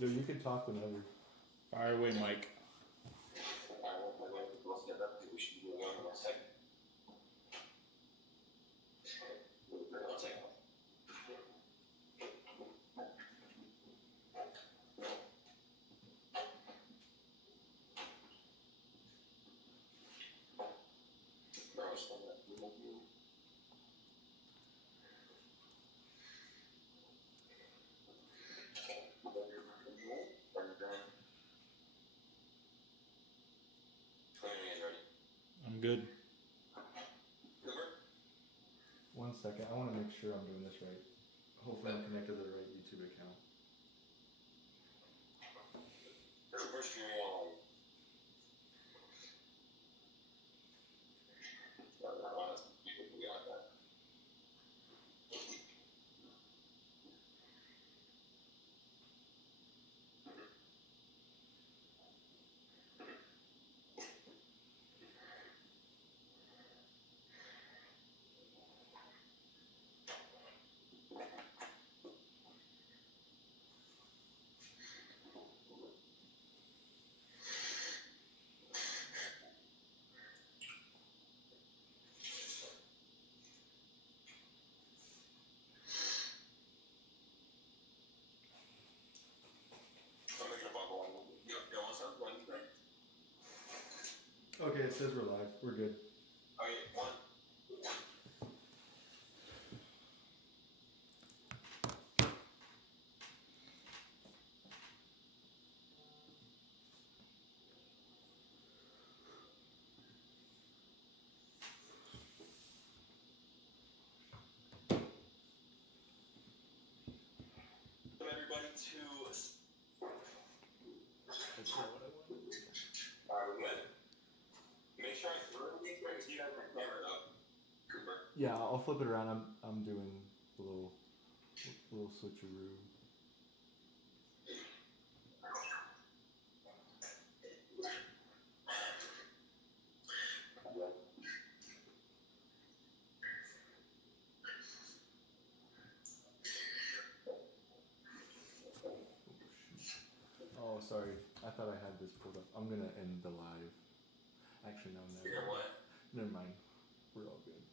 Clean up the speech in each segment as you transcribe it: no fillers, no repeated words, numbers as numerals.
Dude, you can talk whenever. Fire away, Mike. I'm good. One second, I want to make sure I'm doing this right. Hopefully I'm connected to the right YouTube account. Okay, it says we're live. We're good. Everybody to. That's not what I wanted. We're good. Make sure I throw these right here. Camera up. Cooper. Yeah, I'll flip it around. I'm doing a little switcheroo. Oh, sorry. I thought I had this pulled up. I'm gonna end the live. Actually, no, never. You know what? Never mind. We're all good.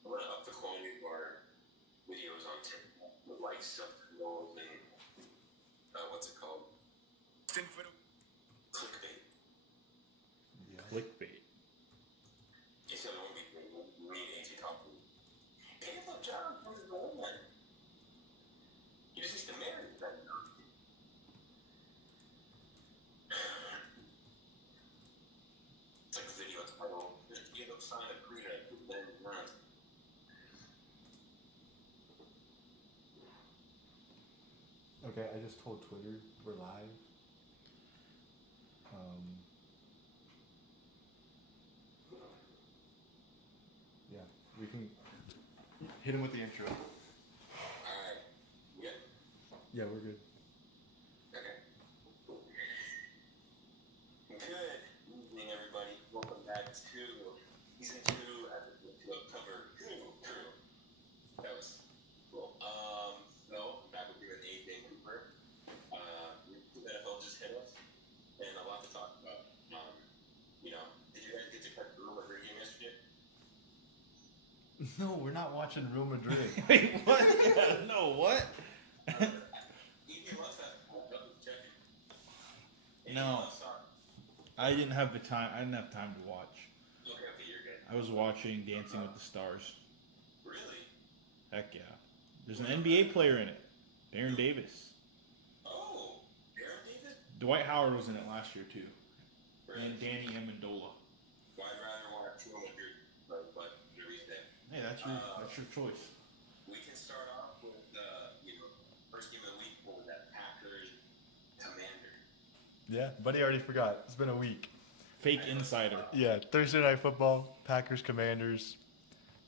I'm gonna up the quality of our videos on TikTok with like subtitles and what's it called? Clickbait. Yeah. Clickbait. You said it won't be me and AT talking. Hey, look, John, where's the woman? You just used to marry that now. It's like a video title. You know, sign a agreement with them run. Okay, I just told Twitter we're live. Yeah, we can hit him with the intro. Alright. Yeah. Yeah, we're good. Okay. Good evening, everybody. Welcome back to season 2 episode cover 2. That was cool. So I'm back with you and AJ Cooper. The NFL just hit us, and a lot to talk about. You know, did you guys get to catch the Real Madrid game yesterday? No, we're not watching Real Madrid. Wait, what? Yeah, no, what? AJ loves that. Double checking. No. I didn't have the time. I didn't have time to watch. Okay, you're good. I was watching Dancing with the Stars. Really? Heck yeah. There's an NBA player in it. Aaron Davis. Oh, Aaron Davis? Dwight Howard was in it last year too. Really? And Danny Amendola. Well, I'd rather watch Real Madrid, but there is that. Hey, that's your choice. We can start off with first game of the week. What was that? Packers Commander. Yeah, buddy already forgot. It's been a week. Fake insider. Yeah, Thursday Night Football, Packers Commanders.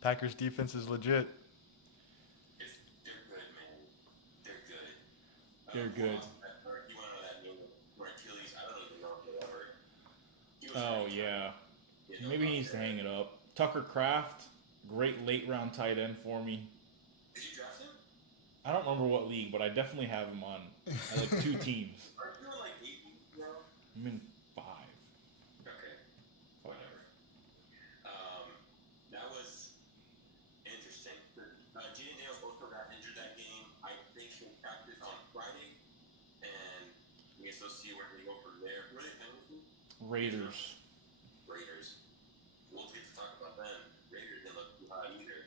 Packers defense is legit. They're good, man. They're good. They're good. You want to know that name? Martinez? I don't even know if they ever. Oh yeah. Maybe he needs to hang it up. Tucker Kraft, Great late round tight end for me. Did you draft him? I don't remember what league, but I definitely have him on like 2 teams. Aren't you in like 8 leagues now? I'm in 5. Okay. Whatever. That was interesting. Jaden Daniels also got injured that game. I think he practiced on Friday, and we guess we'll see where we go from there. Who are they playing with? Raiders. Raiders. We'll get to talk about them. Raiders didn't look too hot either.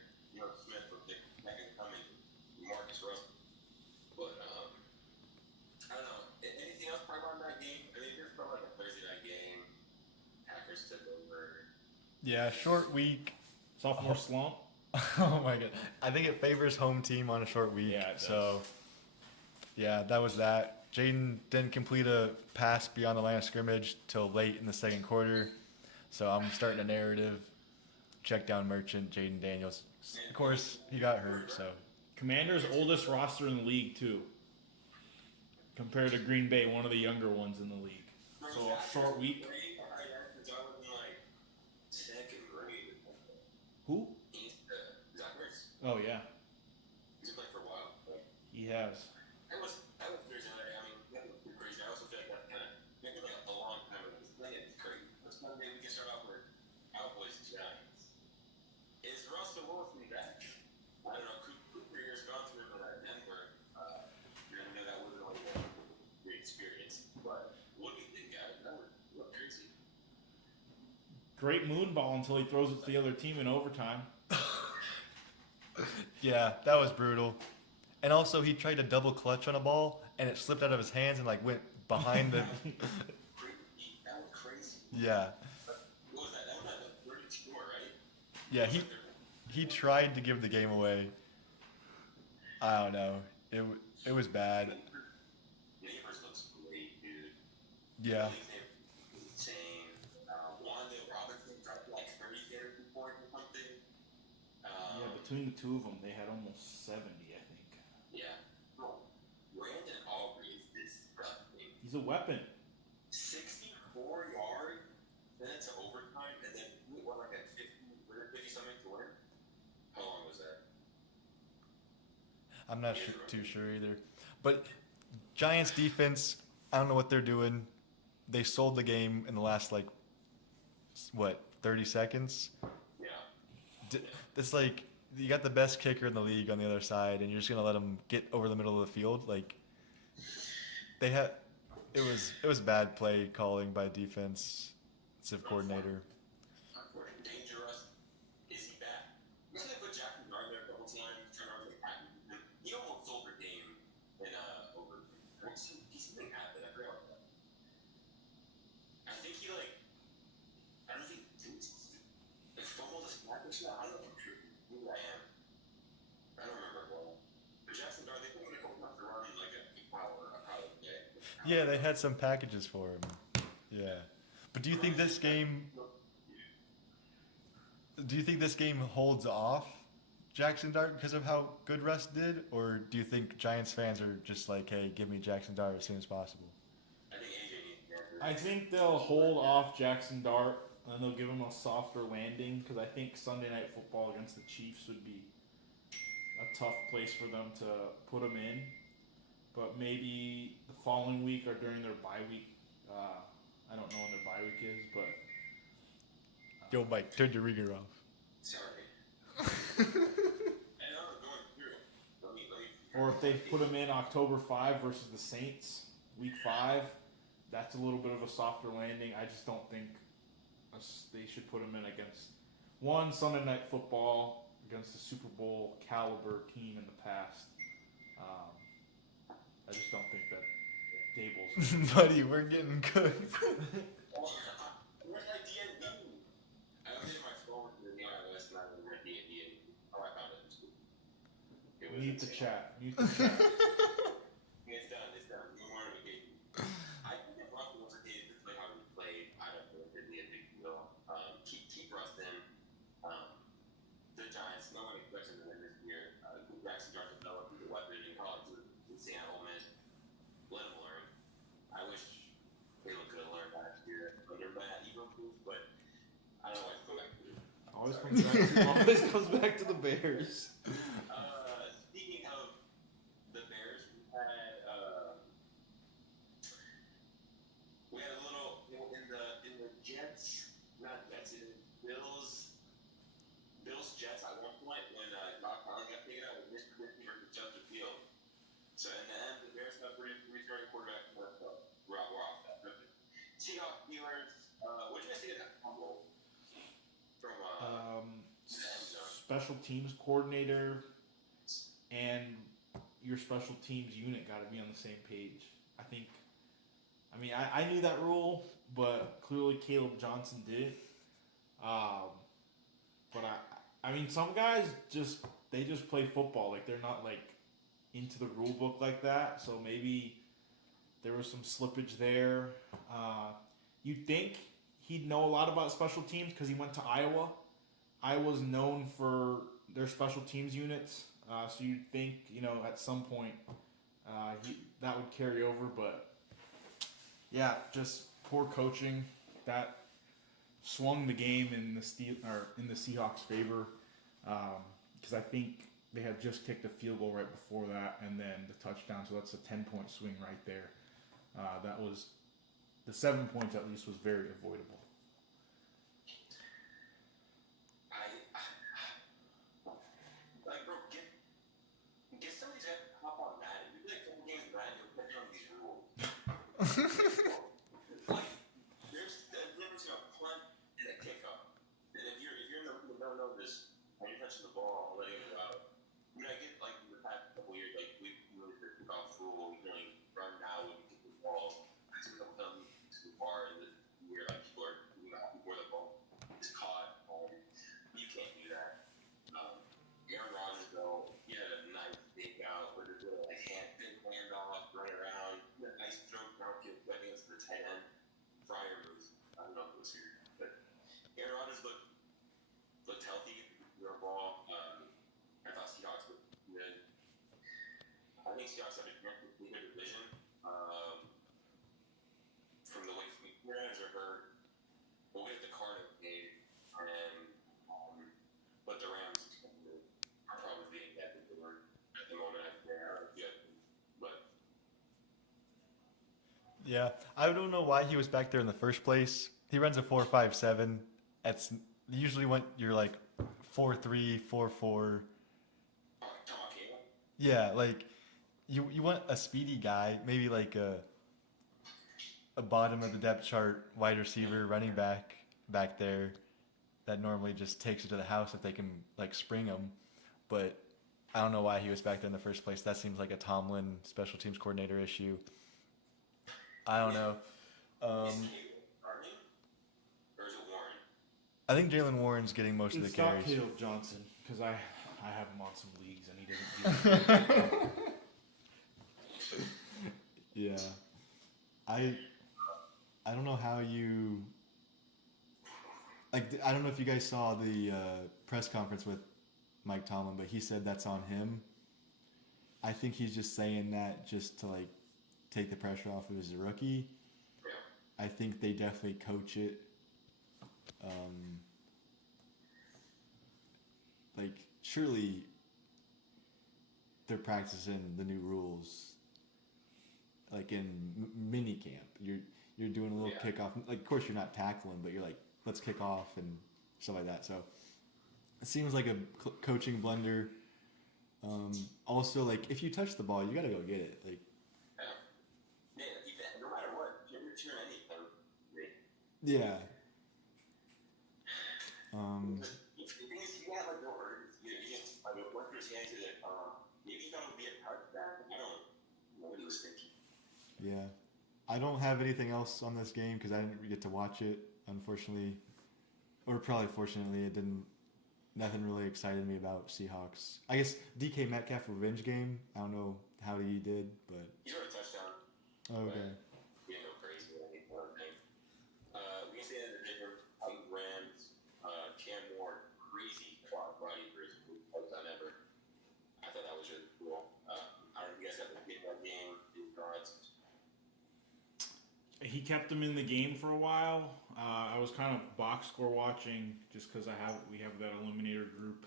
Smith looked like second coming. Marcus Russell. But I don't know. Anything else probably on that game? I mean, there's probably like a Thursday night game. Packers took over. Yeah, short week. Sophomore slump. Oh my god. I think it favors home team on a short week. Yeah, it does. So, yeah, that was that. Jaden didn't complete a pass beyond the line of scrimmage till late in the second quarter. So I'm starting a narrative. Check down merchant, Jaden Daniels. Of course, he got hurt, so. Commanders' oldest roster in the league, too. Compared to Green Bay, one of the younger ones in the league. So a short week. Who? Zach Ertz. Oh, yeah. He's played for a while. He has. That was Thursday night. I mean, that was crazy. I also feel like that's kind of maybe like a long time ago. It's crazy. Let's Monday we can start off with Cowboys Giants. Is Russell Wilson back? I don't know. Cooper year's gone through that Denver. You're gonna know that wasn't like a great experience. But what do you think, guys? That would look crazy. Great moon ball until he throws it to the other team in overtime. Yeah, that was brutal. And also, he tried to double clutch on a ball, and it slipped out of his hands and like went behind the. That was crazy. Yeah. What was that? That was like a 32 right? Yeah, he tried to give the game away. I don't know. It was bad. Neighbors looks great, dude. Yeah. Insane. Wanda Robinson dropped like 30 fantasy points or something. Yeah, between the two of them, they had almost 70, I think. Yeah. Oh, Brandon Aubrey is disgusting. He's a weapon. 64 yards, then into overtime, and then what, like at 50 something to win? How long was that? I'm not too sure either. But Giants defense, I don't know what they're doing. They sold the game in the last, 30 seconds? Yeah. It's like you got the best kicker in the league on the other side, and you're just going to let them get over the middle of the field? Like, it was bad play calling by defensive coordinator. Dangerous. Is he back? We're going to put Jackson Gardner there a couple times, turn around and pack him. He almost sold the game in over. He's something happened. I forgot about that. I think he I don't think he fumbled a snap or something. I don't know who I am. I don't remember well. But Jackson Gardner, they put him a couple times to run like a power day. Yeah, they had some packages for him. Yeah. But do you think this game holds off Jackson Dart because of how good Russ did? Or do you think Giants fans are just like, hey, give me Jackson Dart as soon as possible? I think they'll hold off Jackson Dart and they'll give him a softer landing because I think Sunday Night Football against the Chiefs would be a tough place for them to put him in. But maybe the following week or during their bye week. I don't know when their bye week is, but... Yo, Mike, turn your ringer off. Sorry. Or if they put him in October 5 versus the Saints, week 5, that's a little bit of a softer landing. I just don't think they should put him in against one Sunday Night Football against a Super Bowl caliber team in the past. I just don't think that Dable's. Buddy, we're getting good. Where's my D&D? I was in my phone with the iOS and I was in my D&D. Oh, I found it in school. Mute the chat. It's done. No more of a game. I think if Russell was okay to play how he played, I don't think it'd be a big deal. Keep Russ in. The Giants, no one expects them to win this year. Jackson Dart developed the weapon in college in Seattle, man. Let him learn. I wish they could have learned last year under Matt Eagles, but I don't know why he's going back to it. All Always comes back to the Bears. Speaking of the Bears, we had a little in the Jets, not Jets, in Bills Jets at one point when Doc Holland got taken out with Mr. Whitney versus Justin Field. So in the end, the Bears got returning quarterback for we're off that. Seahawks Steelers. What did you guys think of that fumble from Special teams coordinator and your special teams unit got to be on the same page. I knew that rule, but clearly Caleb Johnson didn't. But some guys just play football. Like they're not like into the rule book like that. So maybe there was some slippage there. You'd think he'd know a lot about special teams because he went to Iowa. Iowa's known for their special teams units. So you'd think, at some point that would carry over. But yeah, just poor coaching that swung the game in the Seahawks' favor. Because I think they had just kicked a field goal right before that, and then the touchdown. So that's a 10-point swing right there. That was the 7 points at least was very avoidable. Get somebody to hop on Madden. You like 10 games of Madden, you'll put down these rules. Like, there's a difference between a punt and a kickoff. And if you're in the middle of this, when you're touching the ball and letting it go out, I get like in the past couple years, like we really the kickoff rule, we can only run now when you kick the ball. It's going to come too far in the year, like people are moving out before the ball is caught. You can't do that. Aaron Rodgers, though, he had a nice dig out where there's a little hand off, run around, a nice throw down kick, I think it's the tight end. Fryer moves. I don't know if it was here, but Aaron Rodgers looked healthy. Their ball. I thought Seahawks looked good. I think Seahawks have a good division. From the way Rams are hurt, we'll get the Cardinals game, but the Rams are probably at the door at the moment. Yeah, I don't know why he was back there in the first place. He runs a 4.57. That's usually when you're like 4.3, 4.4. Yeah, like you want a speedy guy, maybe like a bottom of the depth chart wide receiver, running back there that normally just takes it to the house if they can like spring him. But I don't know why he was back there in the first place. That seems like a Tomlin special teams coordinator issue. I don't know. Is it Army or is it Warren? I think Jalen Warren's getting most of the carries. It's not Caleb Johnson because I have him on some leagues and he didn't do it. Yeah. I don't know how you like. I don't know if you guys saw the press conference with Mike Tomlin, but he said that's on him. I think he's just saying that just to like take the pressure off of his rookie. I think they definitely coach it. Like surely they're practicing the new rules. Like in mini camp, you're doing a little kickoff. Like of course you're not tackling, but you're like let's kick off and stuff like that. So it seems like a coaching blender. Also, like if you touch the ball, you gotta go get it. Like. No matter what, you're return anything. Yeah. The thing is, you got like no urgency. You just once you're saying to it, maybe you thought it would be a touchdown. I don't know what he was thinking. Yeah. I don't have anything else on this game because I didn't get to watch it, unfortunately. Or probably fortunately, it didn't. Nothing really excited me about Seahawks. I guess DK Metcalf revenge game. I don't know how he did, but. He scored a touchdown. Okay. We didn't go crazy with anything. We can say that the different Rams, Cam Moore, crazy quad body for his touchdown ever. I thought that was really cool. I don't know if you guys have to get that game. He kept them in the game for a while. I I was kind of box score watching just because we have that eliminator group.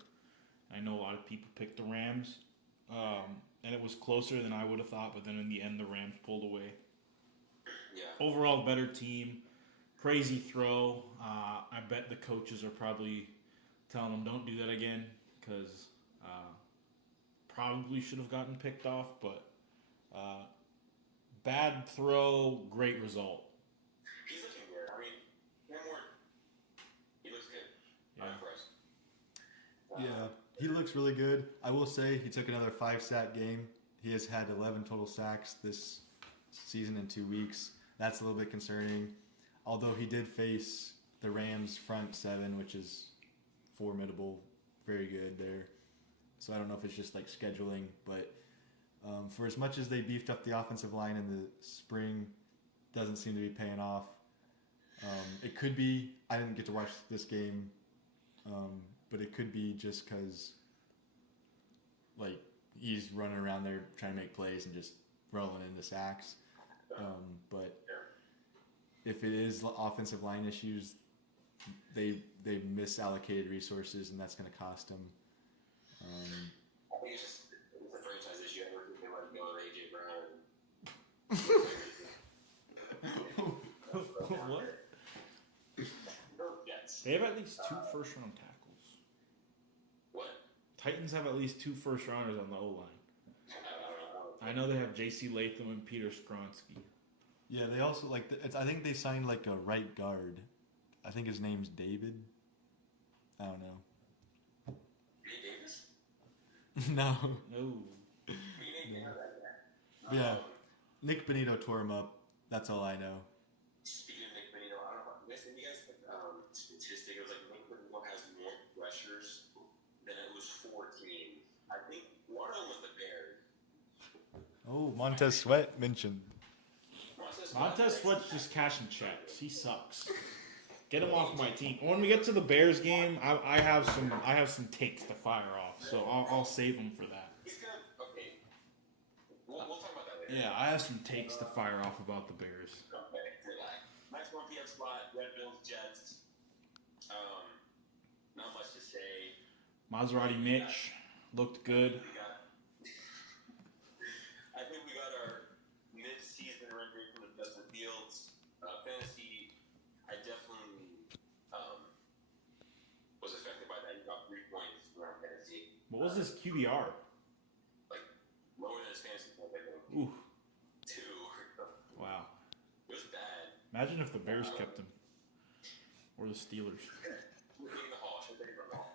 I know a lot of people picked the Rams, and it was closer than I would have thought. But then in the end, the Rams pulled away. Yeah. Overall, better team. Crazy throw. I bet the coaches are probably telling them don't do that again because probably should have gotten picked off. But bad throw, great result. He's looking good. I mean, he looks good. Yeah. I'm impressed. Yeah, he looks really good. I will say he took another 5-sack game. He has had 11 total sacks this season in 2 weeks. That's a little bit concerning. Although he did face the Rams front seven, which is formidable, very good there. So I don't know if it's just like scheduling, but for as much as they beefed up the offensive line in the spring, doesn't seem to be paying off. It could be, I didn't get to watch this game, but it could be just because like he's running around there trying to make plays and just rolling into sacks. But if it is offensive line issues, they misallocated resources, and that's going to cost them. I think it's a franchise issue. I don't think they let go of AJ Brown. What? Jets. They have at least 2 first-round tackles. What? Titans have at least 2 first-rounders on the O-line. I know they have J.C. Latham and Peter Skronsky. Yeah, they also I think they signed like a right guard. I think his name's David. I don't know. Ray Davis? No. No. Yeah, Nick Benito tore him up. That's all I know. Speaking of Nick Benito, I don't know. You guys statistic, it was like Nick Benito has more pressures than it was 14. I think one of them was the Bears. Oh, Montez Sweat mentioned. Montez Sweat's just cashing checks. He sucks. Get him off my team. When we get to the Bears game, I have some takes to fire off, so I'll save them for that. He's gonna okay. We'll talk about that later. Yeah, I have some takes to fire off about the Bears. Okay, relax. Next 1 p.m. slot: Red Bills Jets. Not much to say. Maserati Mitch looked good. I think we got our mid-season rendering from the Justin Fields. Fantasy, I definitely was affected by that. He got 3 points around fantasy. What was his QBR? Like, lower than his fantasy points, I think. Ooh, 2. wow. It was bad. Imagine if the Bears kept him. Or the Steelers. We're taking the Hall. Should we take the Hall?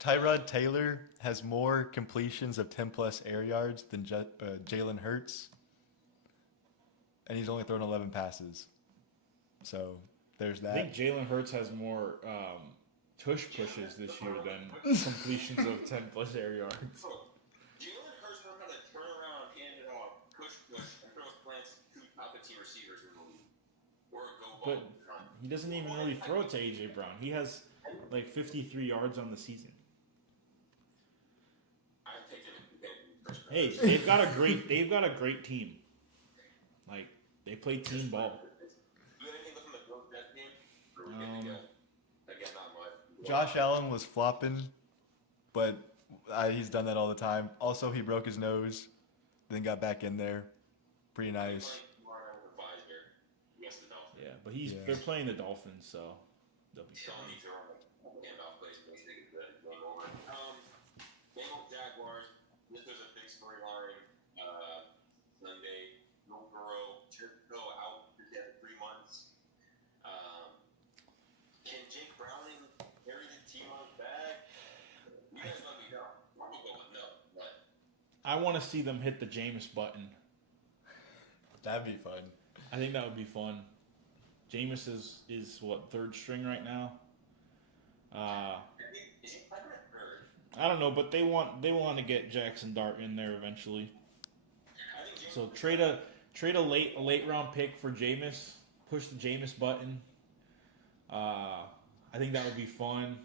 Tyrod Taylor has more completions of 10-plus air yards than Jalen Hurts, and he's only thrown 11 passes. So there's I that. think Jalen Hurts has more tush pushes this year than completions of 10-plus air yards. Jalen Hurts knows how to turn around, hand it off, push, and throw slants to opposite receivers in the league. Or go ball. But he doesn't even really throw it to A.J. Brown. He has like 53 yards on the season. I've taken it first. Hey, they've got a great team. Like, they play team ball. Do anything from the Bills Jets game? Or we good to go? Again, not much. Josh Allen was flopping, but he's done that all the time. Also, he broke his nose, then got back in there. Pretty nice. Yeah, but they're playing the Dolphins, so they'll be Still fine. need to run the handoff plays to get the game over. Bengals Jaguars. This was a big storyline. Sunday, no Burrow, Jericho out for 3 months. Can Jake Browning carry the team on his back? You guys let me know. I'm gonna go with no, but I want to see them hit the Jameis button. That'd be fun. I think that would be fun. Jameis is what, 3rd string right now? is he playing at 3rd? I don't know, but they want to get Jackson Dart in there eventually. So trade a late round pick for Jameis. Push the Jameis button. I think that would be fun.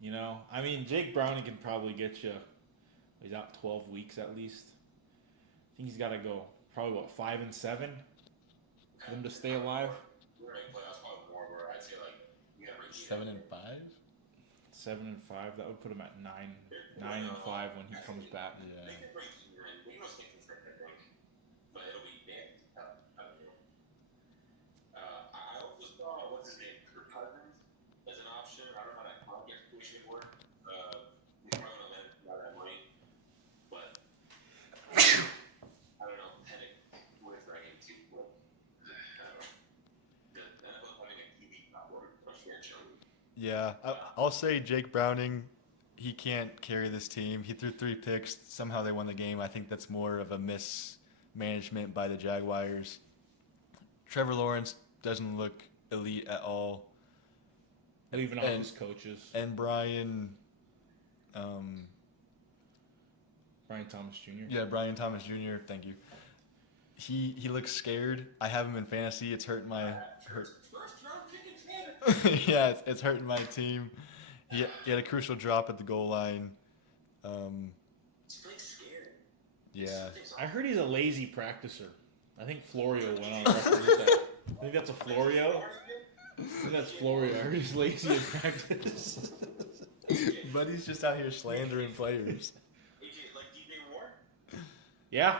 You know, I mean, Jake Browning can probably get you. He's out 12 weeks at least. I think he's got to go probably 5 and 7 for them to stay alive. We're in playoffs probably more where I'd say like 7-5. 7-5. That would put him at 9-5 when he comes back. Yeah. They can break even. We know Stanton's right, I think. But it'll be bad. I don't know. I also saw, what's his name? Kirk Cousins as an option. I don't know how that contract situation would work. He's probably not letting him out that money. But I don't know. Headache with Ryan too. But I don't know. The NFL having a QB platform, unfortunately. Yeah, I'll say Jake Browning, he can't carry this team. He threw 3 picks. Somehow they won the game. I think that's more of a mismanagement by the Jaguars. Trevor Lawrence doesn't look elite at all. Leaving off his coaches. And Brian Thomas Jr. Yeah, Brian Thomas Jr., thank you. He looks scared. I have him in fantasy. It's hurting my First round pick in fantasy. yeah, it's hurting my team. He had a crucial drop at the goal line. He's playing scared. Yeah. I heard he's a lazy practicer. I think Florio went on record with that. I think that's a Florio. I think that's Florio. I heard he's lazy in practice. But he's just out here slandering players. Like DJ Moore? Yeah.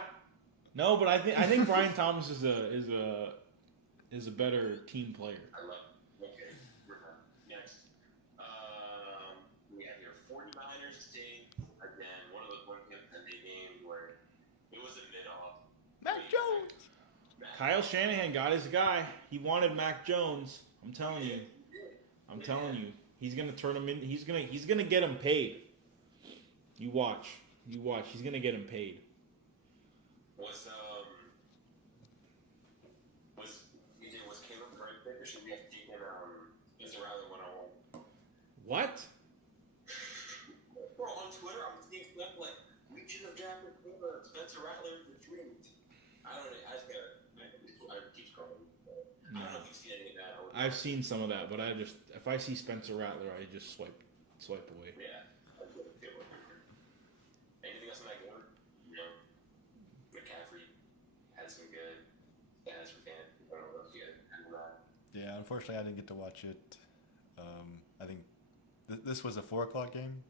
No, but I think Brian Thomas is a better team player. I love it. Okay. Next. We have here 49ers State. Again, one of those one that they named where it was a mid-off. Mac Jones. Kyle Shanahan got his guy. He wanted Mac Jones. I'm telling you. He's gonna turn him in. He's gonna get him paid. You watch. He's gonna get him paid. Was Caleb the right pick, or should we have taken Mr. Riley 101? What? Bro, on Twitter, I'm seeing stuff like we should have drafted Spencer Rattler in the dream. I don't know. I keep scrolling. I don't know if you've seen any of that. I've seen some of that, but if I see Spencer Rattler, I just swipe away. Yeah. Anything else in that game? McCaffrey had some good stats for fans. I don't know if you had Yeah, unfortunately I didn't get to watch it. I think this was a 4:00 game.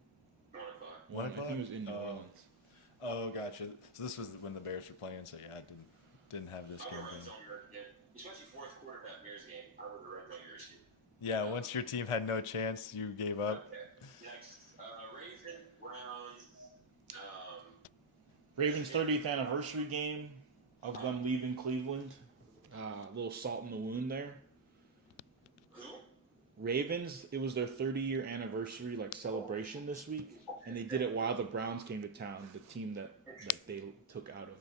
1 o'clock. I think it was in New Orleans. Oh, gotcha. So this was when the Bears were playing. So yeah, I didn't have this game. Especially fourth quarter that Bears game. I would have read my Bears game. Yeah, once your team had no chance, you gave up. Okay. Next, Ravens, Browns. Ravens' 30th anniversary game of them leaving Cleveland. A little salt in the wound there. Who? Ravens, it was their 30-year anniversary celebration this week, and they did it while the Browns came to town, the team that they took out of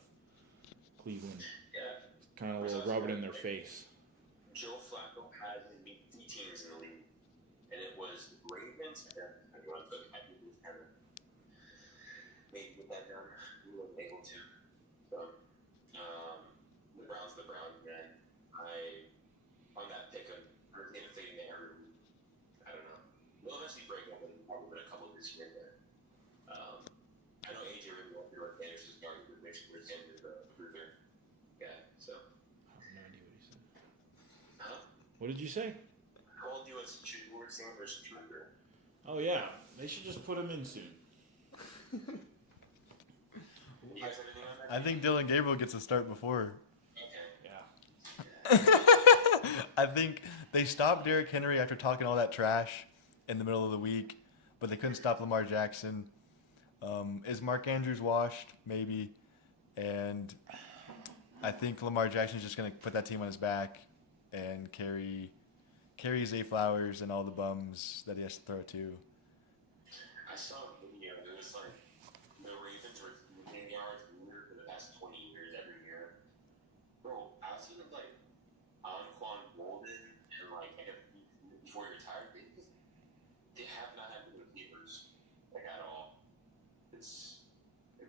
Cleveland. Yeah. Kind of a little rub it in their face. Joe Flacco had to beat 2 teams in the league, and it was Ravens. I think he was kind of maybe get that done. We weren't able to. So, the Browns again. On that pick of innovating there, I don't know. We'll eventually break up and probably win a couple this year, but I know AJ really won't be like Anderson starting to make sure his hand is the recruiter guy, so. I have no idea what he said. Huh? What did you say? I told you it's George Sanders recruiter. Oh, yeah. They should just put him in soon. You guys have anything on that? I think Dylan Gabriel gets a start before. Okay. Yeah. I think they stopped Derrick Henry after talking all that trash in the middle of the week, but they couldn't stop Lamar Jackson. Is Mark Andrews washed? Maybe. And I think Lamar Jackson's just going to put that team on his back and carry Zay Flowers and all the bums that he has to throw to. I saw a video. It was like the Ravens were moving yards leader for the past 20 years every year. Bro, outside of Anquan Bolden and before he retired, they have not had good receivers at all. It's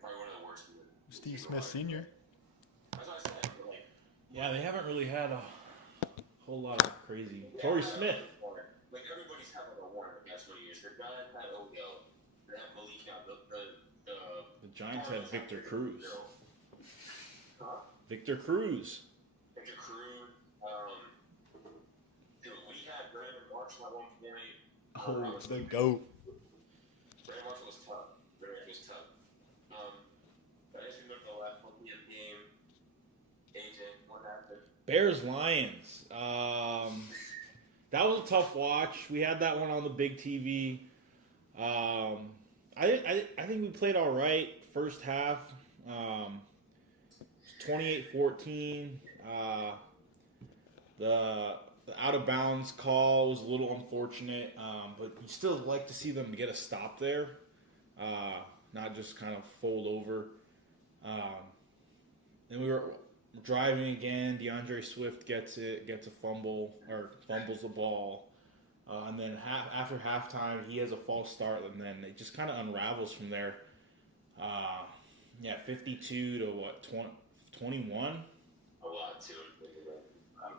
probably one of the worst. Steve Smith Sr. That's what I said. But Yeah, they haven't really had a whole lot of crazy. Torrey Smith. Everybody's had a Warner the past 20 years. Their guy had Odell. They have Malik now. The Giants had Victor Cruz. Huh? Victor Cruz. Victor Cruz. Dude, we had Brandon Marshall Marshall at one point. Oh, the GOAT. Brandon Marshall was tough. But as we go to the last 1 p.m. game, AJ, what happened? Bears Lions. That was a tough watch. We had that one on the big TV. I think we played all right first half. 28-14. The out of bounds call was a little unfortunate, but you still like to see them get a stop there, not just kind of fold over. Then we were driving again. DeAndre Swift gets a fumble or fumbles the ball, and then after halftime he has a false start, and then it just kind of unravels from there. 52 to 21. A lot too.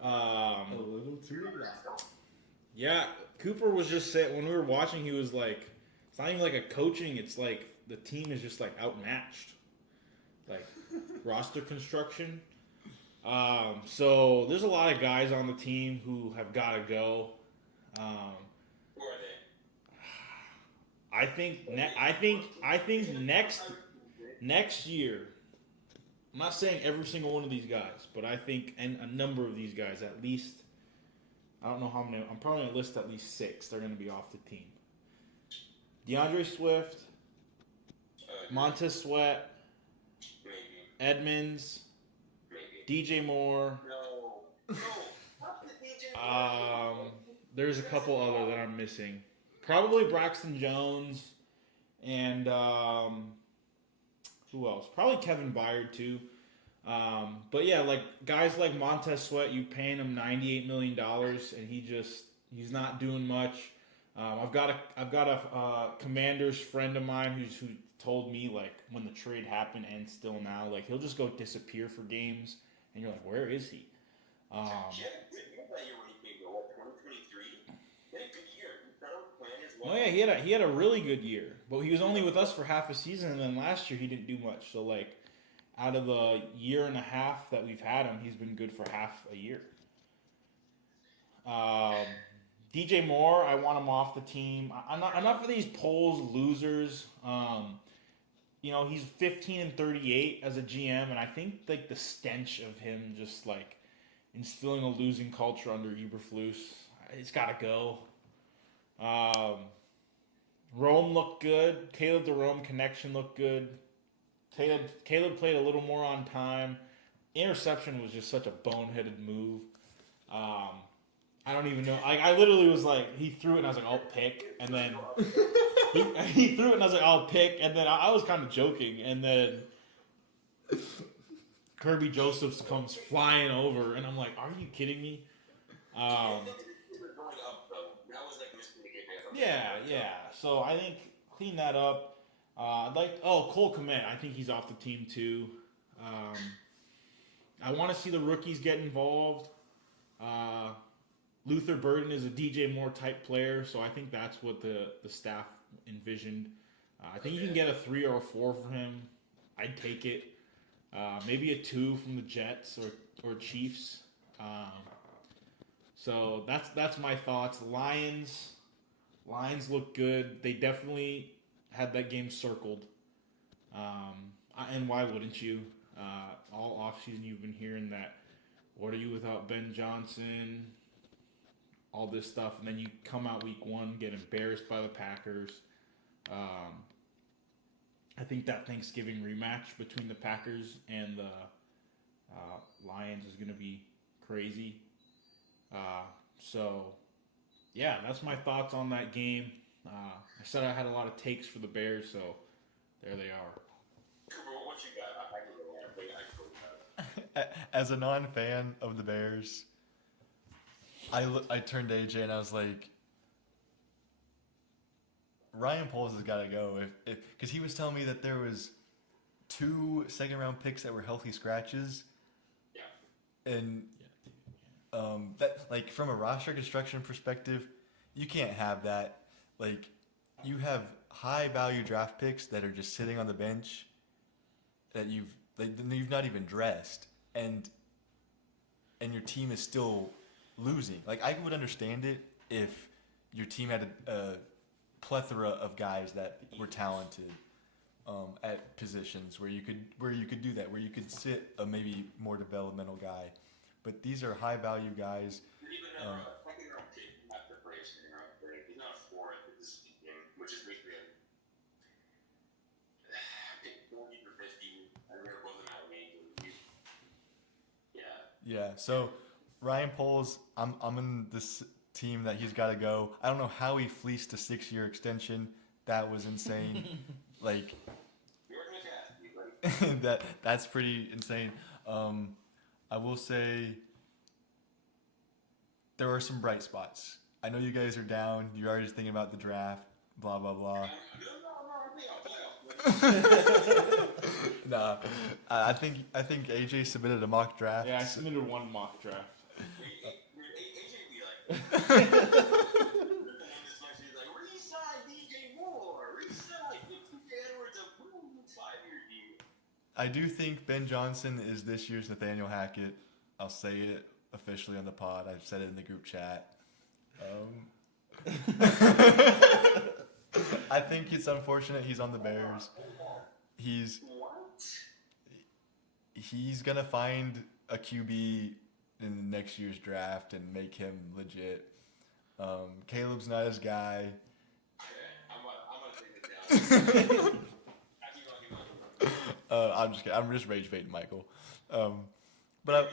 A little too loud. Yeah, Cooper was just saying when we were watching, he was like, it's not even like a coaching, it's like the team is just like outmatched. Like roster construction. So there's a lot of guys on the team who have got to go. Who are they? I think next year. I'm not saying every single one of these guys, but I think and a number of these guys, at least, I don't know how many. I'm probably going to list at least 6. They're going to be off the team. DeAndre Swift, Montez Sweat, Maybe. Edmonds, Maybe. DJ Moore. No. Not the DJ. There's a couple other that I'm missing. Probably Braxton Jones and who else? Probably Kevin Byard too. But yeah, like guys like Montez Sweat, you paying him $98 million, and he's not doing much. I've got a Commanders friend of mine who told me like when the trade happened and still now, like he'll just go disappear for games, and you're like, where is he? Yeah, that year when he came to 2023. He had a good year. He found a plan as well. Oh yeah, he had a really good year, but he was only with us for half a season, and then last year he didn't do much. So like, out of the year and a half that we've had him, he's been good for half a year. DJ Moore, I want him off the team. I'm not for these polls losers. He's 15-38 as a GM, and I think like the stench of him just like instilling a losing culture under Eberflus, it's got to go. Rome looked good. Caleb to Rome connection looked good. Caleb played a little more on time. Interception was just such a boneheaded move. I don't even know. I literally was like, he threw it and I was like, I'll pick. And then he threw it and I was like, I'll pick. And then I was kind of joking. And then Kirby Josephs comes flying over. And I'm like, are you kidding me? Yeah. So I think clean that up. Cole Kmet. I think he's off the team too. I want to see the rookies get involved. Luther Burden is a DJ Moore type player, so I think that's what the staff envisioned. I think you can get a 3 or a 4 for him. I'd take it. Maybe a 2 from the Jets or Chiefs. So that's my thoughts. Lions look good. They definitely had that game circled. And why wouldn't you? All offseason you've been hearing that, what are you without Ben Johnson? All this stuff. And then you come out week 1, get embarrassed by the Packers. I think that Thanksgiving rematch between the Packers and the Lions is going to be crazy. Yeah, that's my thoughts on that game. I said I had a lot of takes for the Bears, so there they are. Cooper, what you got? As a non-fan of the Bears, I turned to AJ and I was like, Ryan Poles has got to go. Because he was telling me that there was 2 second-round picks that were healthy scratches. Yeah. And that, like, from a roster construction perspective, you can't have that. Like, you have high-value draft picks that are just sitting on the bench that you've not even dressed, and your team is still losing. Like, I would understand it if your team had a plethora of guys that were talented at positions where you could do that, where you could sit a maybe more developmental guy. But these are high value guys. Even a second round pick, not preparation in round three. He's not a fourth at this game, which is basically a pick 40 for 50. I remember both in that range. Yeah. Yeah. So Ryan Poles, I'm in this team that he's got to go. I don't know how he fleeced a 6-year extension. That was insane. Like that's pretty insane. I will say there are some bright spots. I know you guys are down. You're already thinking about the draft. Blah blah blah. Nah, I think AJ submitted a mock draft. Yeah, I submitted one mock draft. I do think Ben Johnson is this year's Nathaniel Hackett. I'll say it officially on the pod. I've said it in the group chat. I think it's unfortunate he's on the Bears. He's gonna find a QB in the next year's draft and make him legit. Caleb's not his guy. I'm gonna take it down. I'm just kidding. I'm just rage baiting Michael. But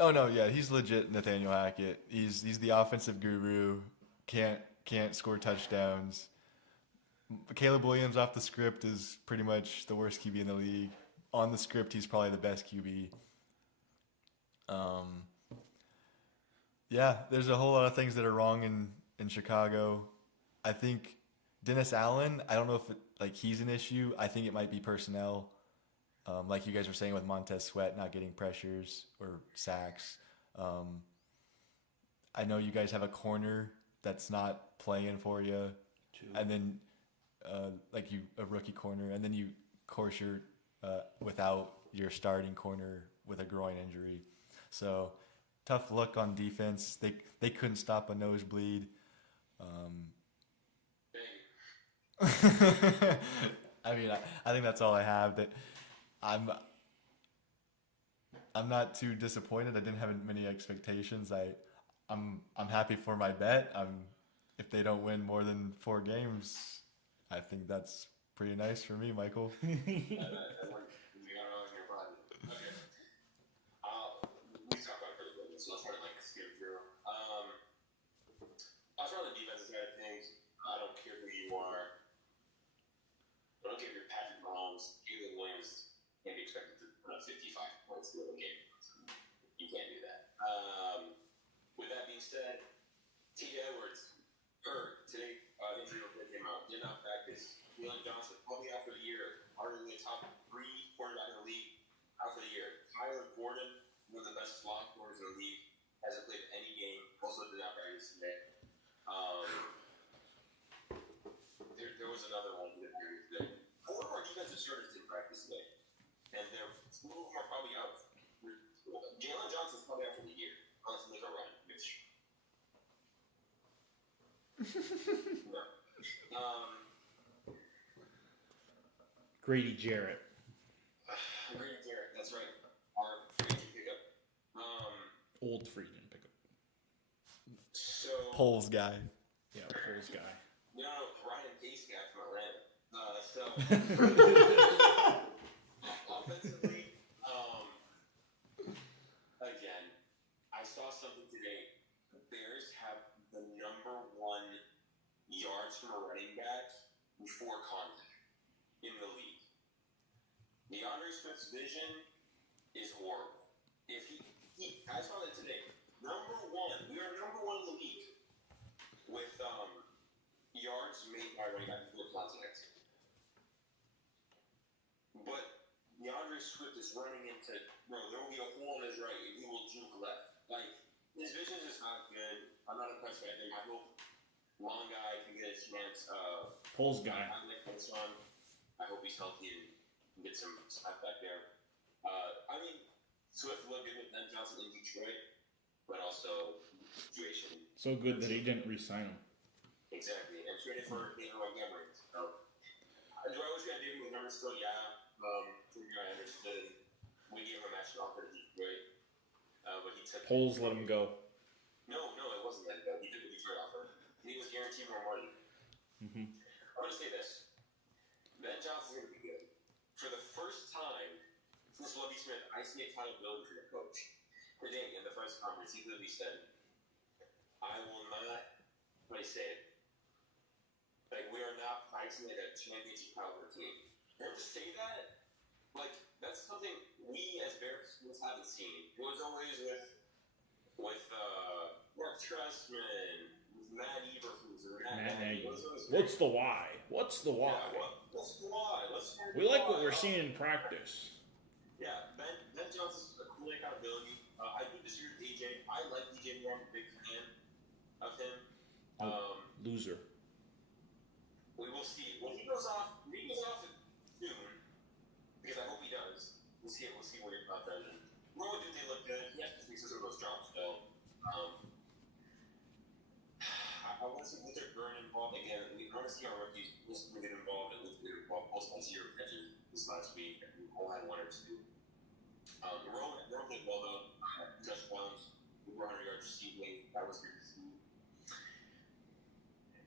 oh no, yeah, he's legit Nathaniel Hackett. He's the offensive guru. Can't score touchdowns. Caleb Williams off the script is pretty much the worst QB in the league. On the script, he's probably the best QB. Yeah, there's a whole lot of things that are wrong in Chicago. I think Dennis Allen, I don't know if he's an issue. I think it might be personnel. Like you guys were saying with Montez Sweat not getting pressures or sacks. I know you guys have a corner that's not playing for you. And then a rookie corner, and then you course you're without your starting corner with a groin injury. So tough luck on defense. They couldn't stop a nosebleed. I mean, I think that's all I have. That I'm not too disappointed. I didn't have many expectations. I'm happy for my bet. If they don't win more than 4 games, I think that's pretty nice for me, Michael. I'll start on the defensive side of things. I don't care who you are. I don't care if you're Patrick Mahomes. Caleb Williams can't be expected to put up 55 points to win a game. You can't do that. With that being said, T.J. Edwards hurt today. Injury report came out. Did not practice. Jalen Johnson probably out for the year. Arguably the top 3 quarterback in the league out for the year. Tyler Gordon, one of the best slot corners in the league, hasn't played any game. Also did not practice today. There was another one that appeared today. 4 of our defensive starters didn't practice today, and 2 of them are probably out. Jalen Johnson's probably out for the year, unless they make a run. Grady Jarrett. Grady Jarrett, that's right. Our free agent pickup. Old free agent pickup. So Poles guy. Yeah, Poles guy. No, Ryan Case guy from Atlanta. Offensively, again, I saw something today. The Bears have the number 1 yards from a running back before contact in the league. DeAndre Swift's vision is horrible. If I saw that today. Number 1, we are number 1 in the league with yards made by running back before contact. But DeAndre Swift is running into, there will be a hole in his right, and he will juke left. His vision is not good. I'm not impressed by him. I hope long guy can get a chance. Poles guy. I like this one. I hope he's healthy and get some snap back there. Swift looked good with Ben Johnson in Detroit, but also situation. So good that he didn't re-sign him. Exactly, and traded for David Montgomery. So, do I wish we had David Montgomery still? Yeah. From what I understood, we gave him a match offer to Detroit, but he took. Polls let him go. No, it wasn't that good. He took a Detroit offer. And he was guaranteed more money. Mm-hmm. I'm going to say this. Ben Johnson's going to be good. For the first time since Lovie Smith, I see accountability for the coach. Today, in the press conference, he literally said, I will not, what do you say it? Like, we are not pricing at a championship caliber team. And to say that, like, that's something we as Bears fans haven't seen. It was always with Mark Trestman, with Matt Eberflus, or Matt Nagy. What's the why? What's the why? Yeah, what's the why? We like what we're seeing in practice. Yeah, Ben Johnson's a cool accountability. I do disagree with DJ. I like DJ Moore. I'm a big fan of him. Loser. We will see. When he goes off soon, because I hope he does. We'll see what he's about then. Rowan did they look good? He has to fix some of those drops though. I want to see Luther Burn involved again. We want to see our rookies get involved and Luther involved. Post on zero catches this last week. We all had one or two. Rowan did well though. Just once, over 100 yards receiving. That was good to see.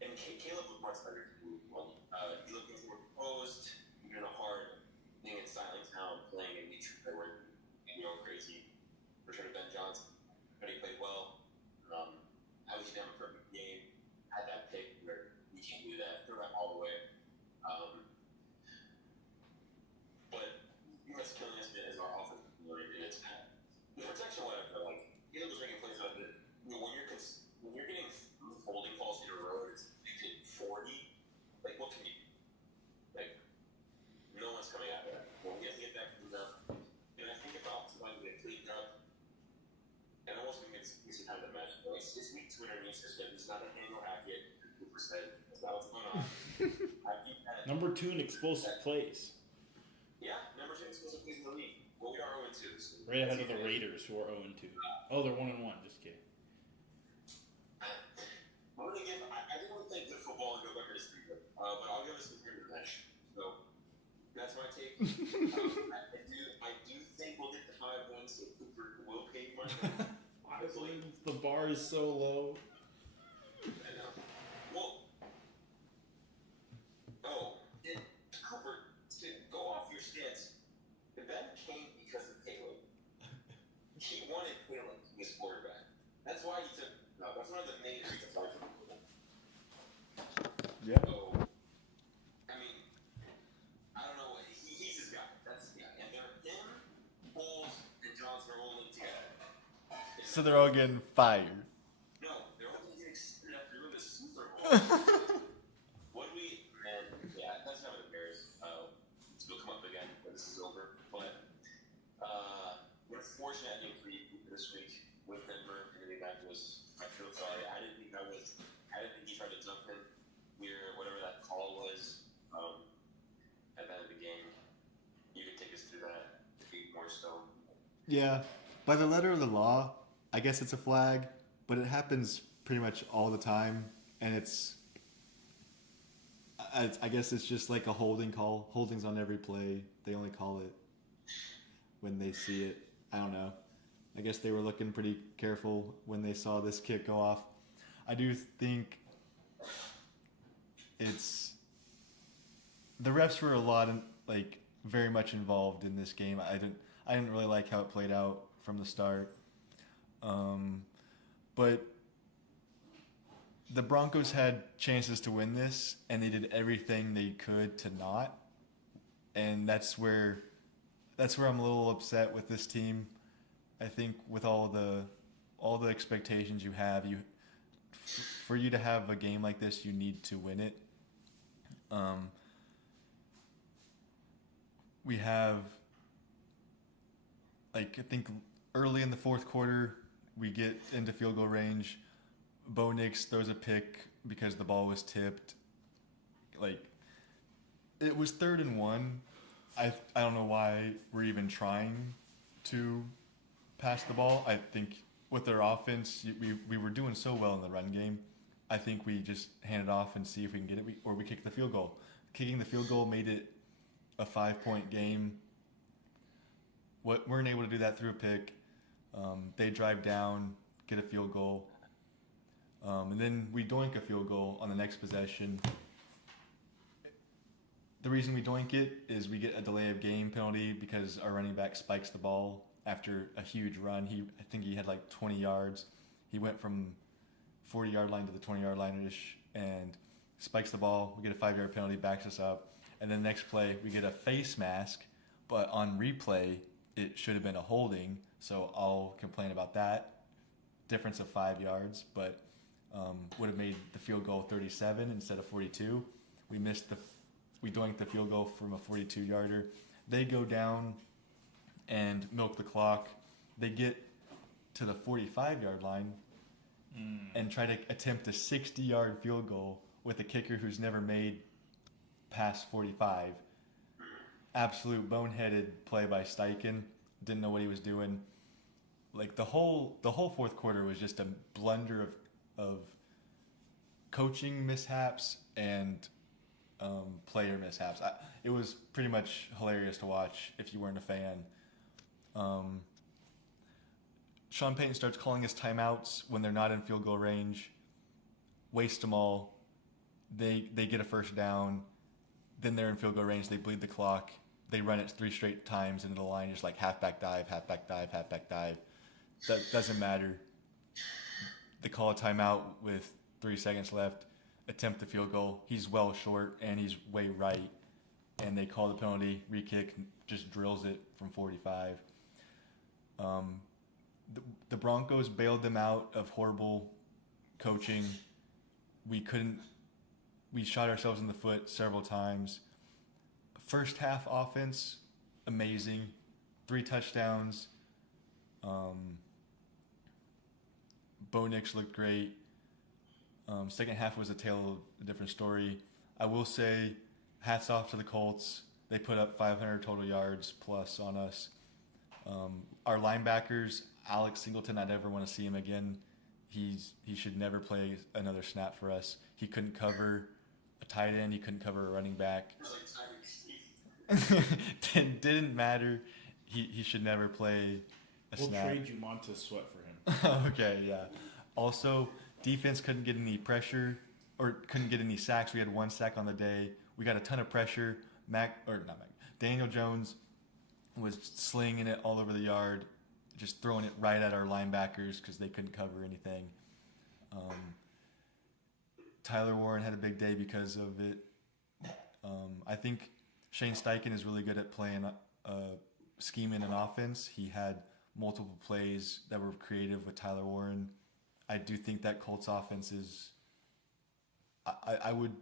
And Caleb looked much better too. Well, he looked more composed, doing a hard thing in Silent Town, playing in Detroit, they were crazy. Return to Ben Johnson, but he played well. At least he didn't have a perfect game. Had that pick where you can't do that. Throw that all the way. But what's killing us is our offensive line, and it's the protection, whatever. Like Caleb was making plays out of it. When you're getting holding calls in a row, it's 40. Like, what can you do? Like, no one's coming out of that. Well, we have to get that cleaned up. And I think if somebody get cleaned up, and I wasn't going to get some kind of match. It's week 2 in our new system. It's not a Daniel Hackett, 2%. That's not what's going on. Number 2 in explosive plays. Yeah, number 2 in explosive plays in the league. Well, we are 0-2. So right ahead of the Raiders, who are 0-2. Oh, they're 1-1. Just kidding. I'm gonna give. I didn't want to play good football and go back to this week, but I'll give us a good match. So that's my take. I do think we'll get the 5-1, so Cooper will pay money. Honestly, the bar is so low. I know. Well, Cooper, to go off your stance, the bet came because of Caleb. He wanted Caleb to be his quarterback. That's why he took. No, that's one of the main reasons why he took Caleb. Yeah. So, I mean, I don't know. He's his guy. That's the guy. And him, Bowles, and Johnson are all linked together. So they're all getting fired. No, they're all getting extended after the Super Bowl. What do we? Man, yeah, that's not the Bears. It'll come up again when this is over. But we're fortunate I didn't play this week with Denver. Coming back was. I feel sorry. I didn't think he tried to jump in near whatever that call was at the end of the game. You could take us through that more so. Yeah. By the letter of the law, I guess it's a flag, but it happens pretty much all the time, and I guess it's just like a holding call. Holdings on every play. They only call it when they see it. I don't know. I guess they were looking pretty careful when they saw this kick go off. I do think the refs were very much involved in this game. I didn't really like how it played out from the start. But the Broncos had chances to win this, and they did everything they could to not. And that's where I'm a little upset with this team. I think with all the expectations you have, for you to have a game like this, you need to win it. We have, I think early in the fourth quarter, we get into field goal range. Bo Nix throws a pick because the ball was tipped. It was 3rd and 1. I don't know why we're even trying to pass the ball. I think with their offense, we were doing so well in the run game. I think we just hand it off and see if we can get it, or we kick the field goal. Kicking the field goal made it a 5-point game. Weren't able to do that through a pick. They drive down, get a field goal, and then we doink a field goal on the next possession. The reason we doink it is we get a delay of game penalty because our running back spikes the ball after a huge run. I think he had like 20 yards. He went from 40-yard line to the 20-yard line-ish and spikes the ball. We get a 5-yard penalty, backs us up. And then next play, we get a face mask, but on replay, it should have been a holding. So I'll complain about that. Difference of 5 yards, but would have made the field goal 37 instead of 42. We doinked the field goal from a 42-yarder. They go down and milk the clock. They get to the 45-yard line and try to attempt a 60-yard field goal with a kicker who's never made past 45. Absolute boneheaded play by Steichen. Didn't know what he was doing. Like the whole fourth quarter was just a blunder of coaching mishaps and player mishaps. It was pretty much hilarious to watch if you weren't a fan. Sean Payton starts calling his timeouts when they're not in field goal range. Waste them all. They get a first down. Then they're in field goal range. They bleed the clock. They run it 3 straight times into the line, just like halfback dive, halfback dive, halfback dive. That doesn't matter. They call a timeout with 3 seconds left. Attempt the field goal. He's well short and he's way right. And they call the penalty. Re-kick, just drills it from 45. The Broncos bailed them out of horrible coaching. We shot ourselves in the foot several times. First half offense, amazing. 3 touchdowns. Bo Nix looked great. Second half was a tale of a different story. I will say, hats off to the Colts. They put up 500 total yards plus on us. Our linebackers, Alex Singleton, I'd never want to see him again. He should never play another snap for us. He couldn't cover a tight end. He couldn't cover a running back. Didn't matter. He should never play a snap. We'll trade you Montez Sweat for him. Okay, yeah. Also, defense couldn't get any pressure or couldn't get any sacks. We had 1 sack on the day. We got a ton of pressure. Daniel Jones was slinging it all over the yard, just throwing it right at our linebackers because they couldn't cover anything. Tyler Warren had a big day because of it. I think Shane Steichen is really good at playing scheming an offense. He had multiple plays that were creative with Tyler Warren. I do think that Colts offense is. I would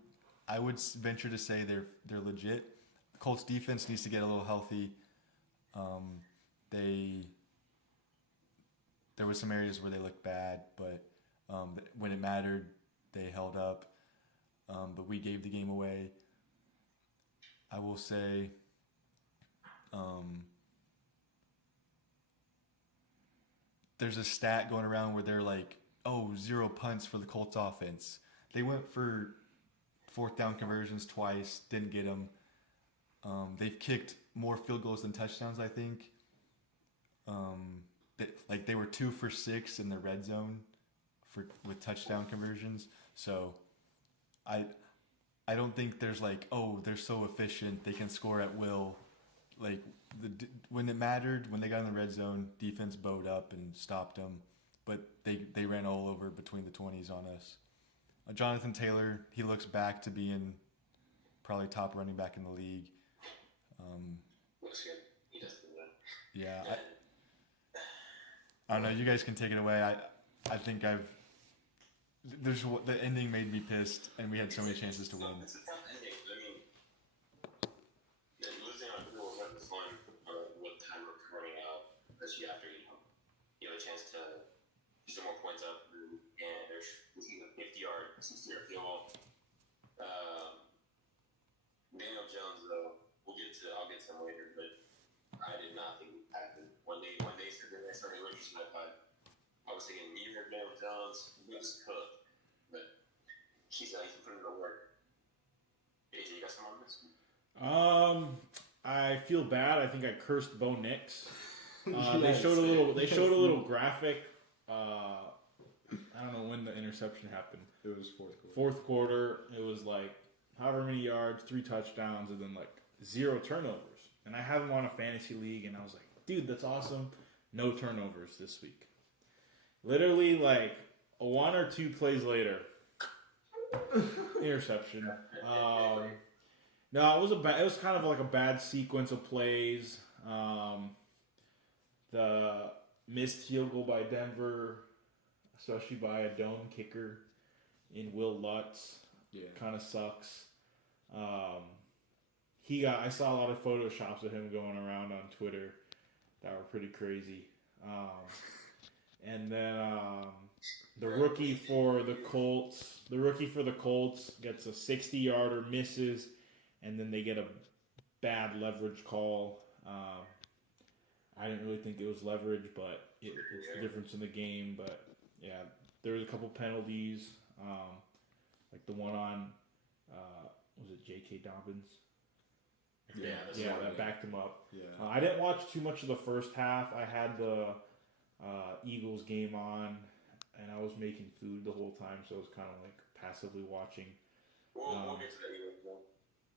venture to say they're legit. Colts defense needs to get a little healthy. There was some areas where they looked bad, but when it mattered, they held up. But we gave the game away. I will say, there's a stat going around where they're like, 0 punts for the Colts offense. They went for 4th down conversions twice, didn't get them. They've kicked more field goals than touchdowns, I think. They were 2 for 6 in the red zone with touchdown conversions. So I don't think there's they're so efficient they can score at will. When it mattered, when they got in the red zone, defense bowed up and stopped them, but they ran all over between the 20s on us. Jonathan Taylor, he looks back to being probably top running back in the league. Looks good. He does do that. Yeah, I don't know. You guys can take it away. I think the ending made me pissed, and we had so many chances to win. It's a tough ending. I mean, losing on field was this one with time running out, especially after you have a chance to do some more points up, and there's a 50-yard, 60-yard field goal. Daniel Jones, though, I'll get to him later, but I did not think it happened. When they said that they started rookies, I thought I was was thinking, you heard Daniel Jones, he was cooked. But he's been putting in the work. AJ, you got some on this? I feel bad. I think I cursed Bo Nix. Yes. They showed a little graphic. I don't know when the interception happened. It was fourth quarter. Fourth quarter, it was like however many yards, 3 touchdowns, and then like 0 turnovers. And I have him on a fantasy league, and I was like, dude, that's awesome. No turnovers this week. Literally, like 1 or 2 plays later, interception. No, it was kind of like a bad sequence of plays. The missed field goal by Denver, especially by a dome kicker in Will Lutz, kind of sucks. I saw a lot of photoshops of him going around on Twitter that were pretty crazy. And then the rookie for the Colts gets a 60-yarder, misses, and then they get a bad leverage call. I didn't really think it was leverage, but it's the difference in the game. But yeah, there was a couple penalties, like the one on was it J.K. Dobbins? That backed him up. Yeah. I didn't watch too much of the first half. I had the Eagles game on, and I was making food the whole time, so I was kind of like passively watching. We'll get to that Eagles game.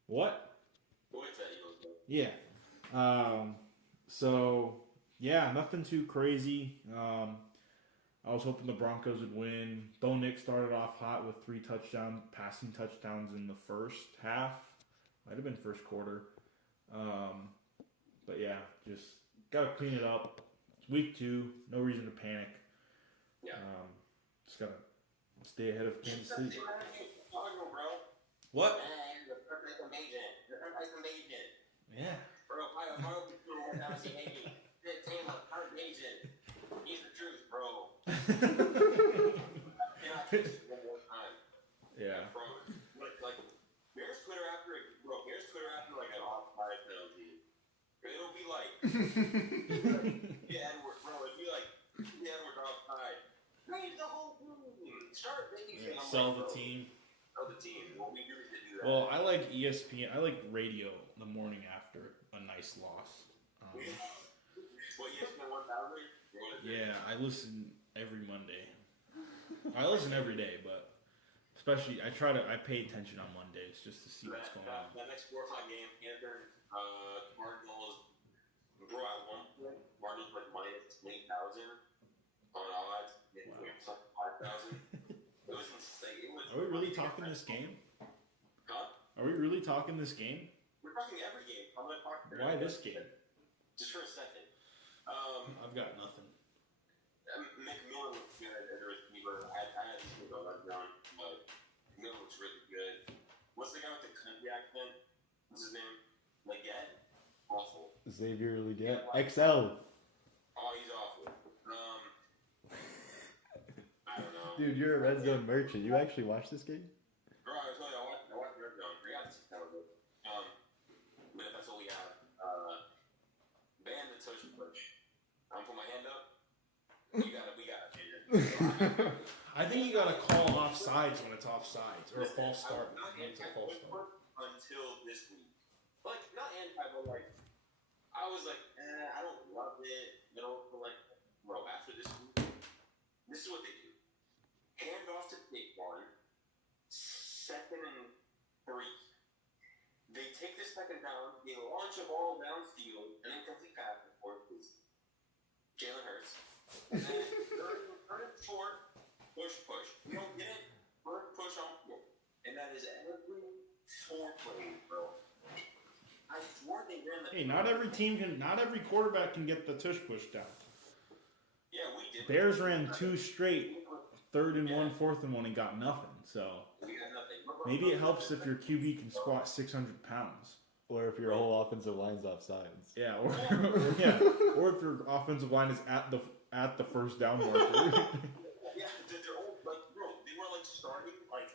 What? We'll get to that Eagles game. Yeah. So yeah, nothing too crazy. I was hoping the Broncos would win. Bo Nix started off hot with 3 passing touchdowns in the first half. Might have been first quarter. But yeah, just gotta clean it up. It's week 2. No reason to panic. Yeah. Just gotta stay ahead of Kansas City. What? What? Yeah. Bro, I hope you know what I'm saying. He's the truth, bro. Cannot take this one more time. Yeah. Bro, like, Bears Twitter after like an offside penalty. It'll be like, Edward, bro. It'll be like, Edward offside. Leave the whole room. Start making it. Sell the team. Sell the team. Well, we usually do that. Well, I like ESPN. I like radio the morning after a nice loss. What, ESPN 1000? Yeah, I listen every Monday. I listen every day, but especially I pay attention on Mondays just to see what's going on. That next 4 o'clock game, Panthers, Cardinals, bro, at one point, Cardinals like minus 8,000 on odds. Wow. It's like 5,000. It was insane. Are we really talking this game? Huh? Are we really talking this game? We're talking every game. I'm going to talk. Why this game? Just for a second. I've got nothing. McMillan looks good as a receiver. I had to go letdown, but McMillan looks really good. What's the guy with the country accent? What's his name? Leggett? Awful. Xavier Leggett. XL. Oh, he's awful. I don't know. Dude, you're a red zone merchant. You actually watched this game? Bro, I told you, I watched Red Zone. I got this kind of good. But that's all we have. Ban the touch push. I'm putting my hand up. We gotta change it. I think you gotta call offsides when it's offsides or a false start. Not When it's a false start. until this week. Like, not anti, but like, I was like, I don't love it. You know, but like, bro, after this week, this is what they do. Hand off to Saquon, 2nd and 3. They take the second down, they launch a ball downfield, and then complete pass before it's Jalen Hurts. And then third and short, push. You don't get it, push on 4. And that is every 4 plays, bro. I swore they ran the. Hey, not every quarterback can get the tush push down. Yeah, we did. Bears ran 2 straight, 3rd and 1, 4th and 1, and got nothing. So We got nothing. maybe it helps if your QB can squat 600 pounds. Or if your whole offensive line's offsides. Yeah, or if your offensive line is at the first down marker. Yeah, they're all like, bro, they were like starting like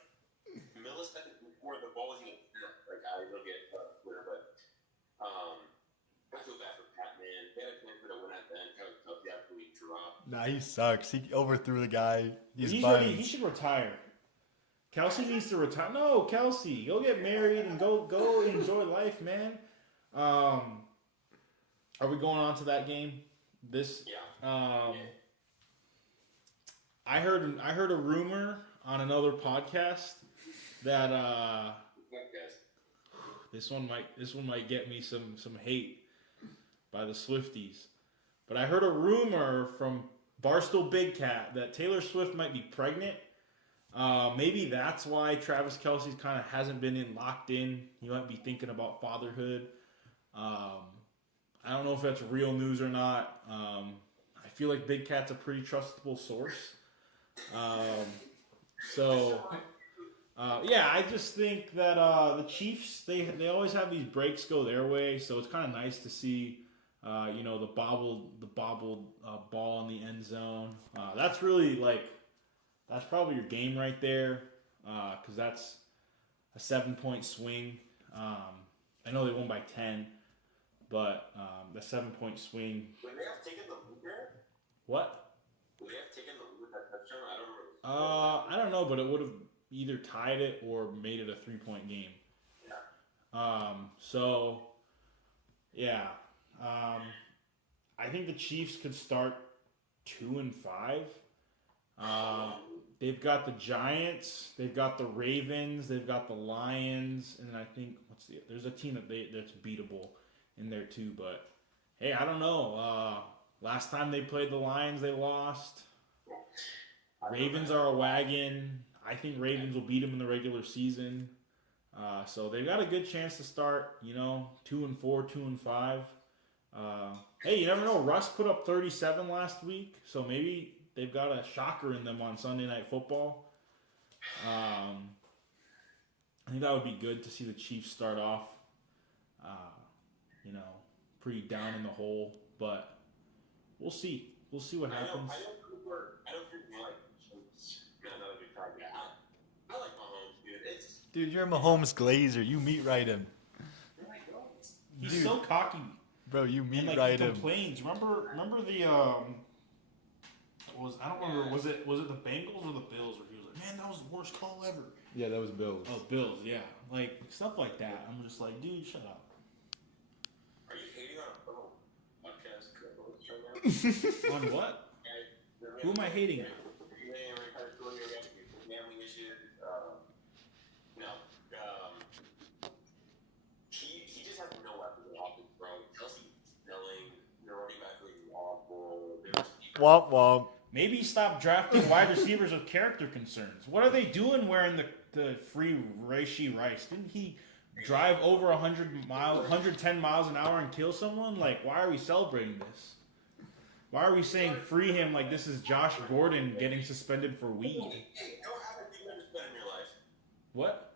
milliseconds before the ball was even snapped. Like, I don't get Twitter, but I feel bad for Pat, man. They had a chance for the win at the end. How tough the absolute drop. Nah, he sucks. He overthrew the guy. He's ready. He should retire. Kelsey needs to retire. No, Kelsey, go get married and go enjoy life, man. Are we going on to that game? I heard a rumor on another podcast that this one might get me some hate by the Swifties. But I heard a rumor from Barstool Big Cat that Taylor Swift might be pregnant. Maybe that's why Travis Kelce's kind of hasn't been locked in. He might be thinking about fatherhood. I don't know if that's real news or not. I feel like Big Cat's a pretty trustable source. I just think that the Chiefs they always have these breaks go their way, so it's kind of nice to see the bobbled ball in the end zone. That's probably your game right there, because that's a 7-point swing. I know they won by 10, but the 7-point swing. Would they have taken the lead there? What? Would they have taken the lead with that touchdown? I don't remember. I don't know, but it would have either tied it or made it a 3-point game. Yeah. I think the Chiefs could start 2-5. They've got the Giants, they've got the Ravens, they've got the Lions, and then I think there's a team that's beatable in there too. But hey, I don't know. Last time they played the Lions, they lost. Ravens are a wagon. I think Ravens will beat them in the regular season. So they've got a good chance to start, 2-4, 2-5. Hey, you never know. Russ put up 37 last week, so maybe they've got a shocker in them on Sunday Night Football. I think that would be good to see the Chiefs start off, pretty down in the hole. But we'll see. We'll see what happens. I don't think we like another big card guy. I like Mahomes, dude. Dude, you're a Mahomes glazer. You meat right him. He's so cocky. Bro, you meat and, right he him. Complains. Remember the I don't remember. Was it the Bengals or the Bills where he was like, man, that was the worst call ever. Yeah, that was Bills. Oh, Bills, yeah. Like stuff like that. I'm just like, dude, shut up. Are you hating on a fellow podcast co-host On what? Who am I hating on? He just has no weapons in offense, bro. Kelsey Snelling, the running back was awful. Womp womp. Maybe stop drafting wide receivers with character concerns. What are they doing wearing the free Rashee Rice? Didn't he drive over 110 miles an hour and kill someone? Like, why are we celebrating this? Why are we saying free him like this is Josh Gordon getting suspended for weed? Hey, don't have a thing to spend in your life. What?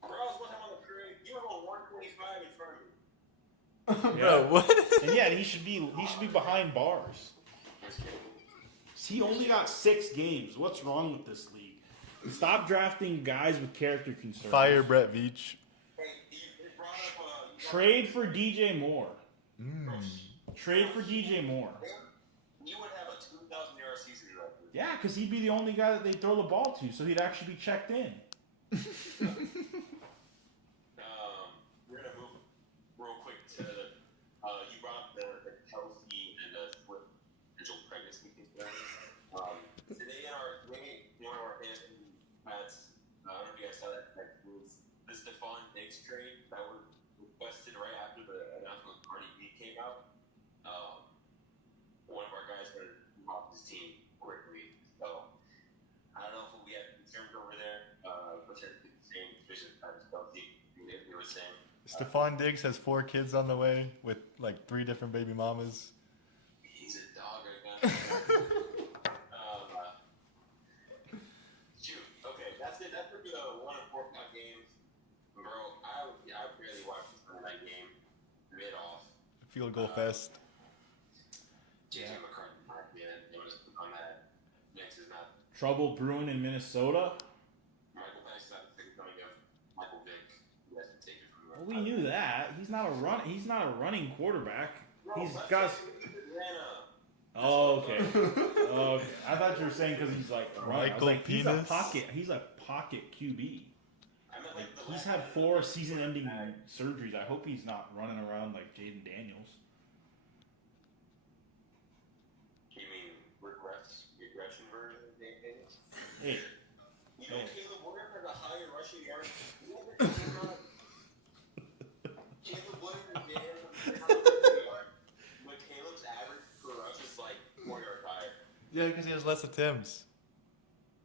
Bro, I was one time on the parade. You were on 125 in front of me. Bro, what? And yeah, he should be behind bars. He only got 6 games. What's wrong with this league? Stop drafting guys with character concerns. Fire Brett Veach. Hey, you brought up Trade for DJ Moore. Trade for DJ Moore. You would have a 2,000-yard season record. Yeah, because he'd be the only guy that they throw the ball to, so he'd actually be checked in. We're gonna move real quick to you brought up the Kelsey and the Swift potential pregnancy concern. Today one of our fantasy bets, I don't know if you guys saw that, was the Stephon Diggs trade that was requested right after the announcement of Cardi B came out. One of our guys wanted to off his team quickly, so I don't know if we have concerns over there. Potentially the same suspicion as Kelsey, they were saying. Stephon Diggs has 4 kids on the way with like 3 different baby mamas. He's a dog right now. Shoot. Okay, that's it. That's for the 1 and 4 o'clock games. Bro, I barely watched this Sunday night game mid-off. Field goal fest. JJ McCarthy, man, they want to put on that. Next is not Trouble brewing in Minnesota. Michael Vick's not coming up. Michael Vick, you guys can take it from Well, we knew that. He's not a running quarterback. He's got. Atlanta. Oh, okay. Okay. I thought you were saying because he's like running. I was Michael like, he's a Penis? pocket. He's a pocket QB. I meant Like like the he's last had 4 season-ending surgeries. I hope he's not running around like Jaden Daniels. You mean regression version of Dave Daniels? Hey, You know, Hey. Caleb Williams has a higher rushing yard. Caleb Williams has a higher rushing yard, but Caleb's average per rush is like 4 yards higher. Yeah, because he has less attempts.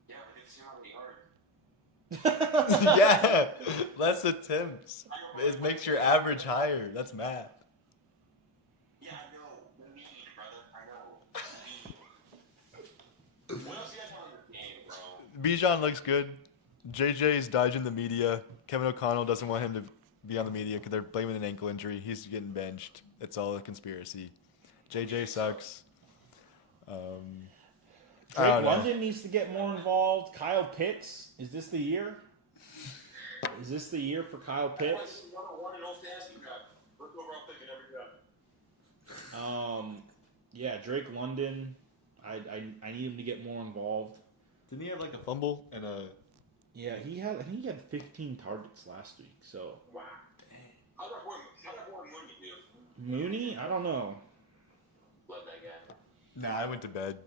Yeah, but it's how many yards. Yeah, less attempts. It makes your average higher. That's math. Yeah, I know. Mean, brother. I know. Mean. What else you guys want in this game, bro? Bijan looks good. JJ's dodging the media. Kevin O'Connell doesn't want him to be on the media because they're blaming an ankle injury. He's getting benched. It's all a conspiracy. JJ sucks. I Drake don't know. London needs to get more involved. Kyle Pitts, is this the year? Is this the year for Kyle Pitts? One and all fantasy draft. First overall pick in every draft. Yeah, Drake London. I need him to get more involved. Didn't he have like a fumble and a? Yeah, I think he had 15 targets last week. So Wow. How about Warren Mooney do? Mooney, I don't know. Love that guy. Nah, I went to bed.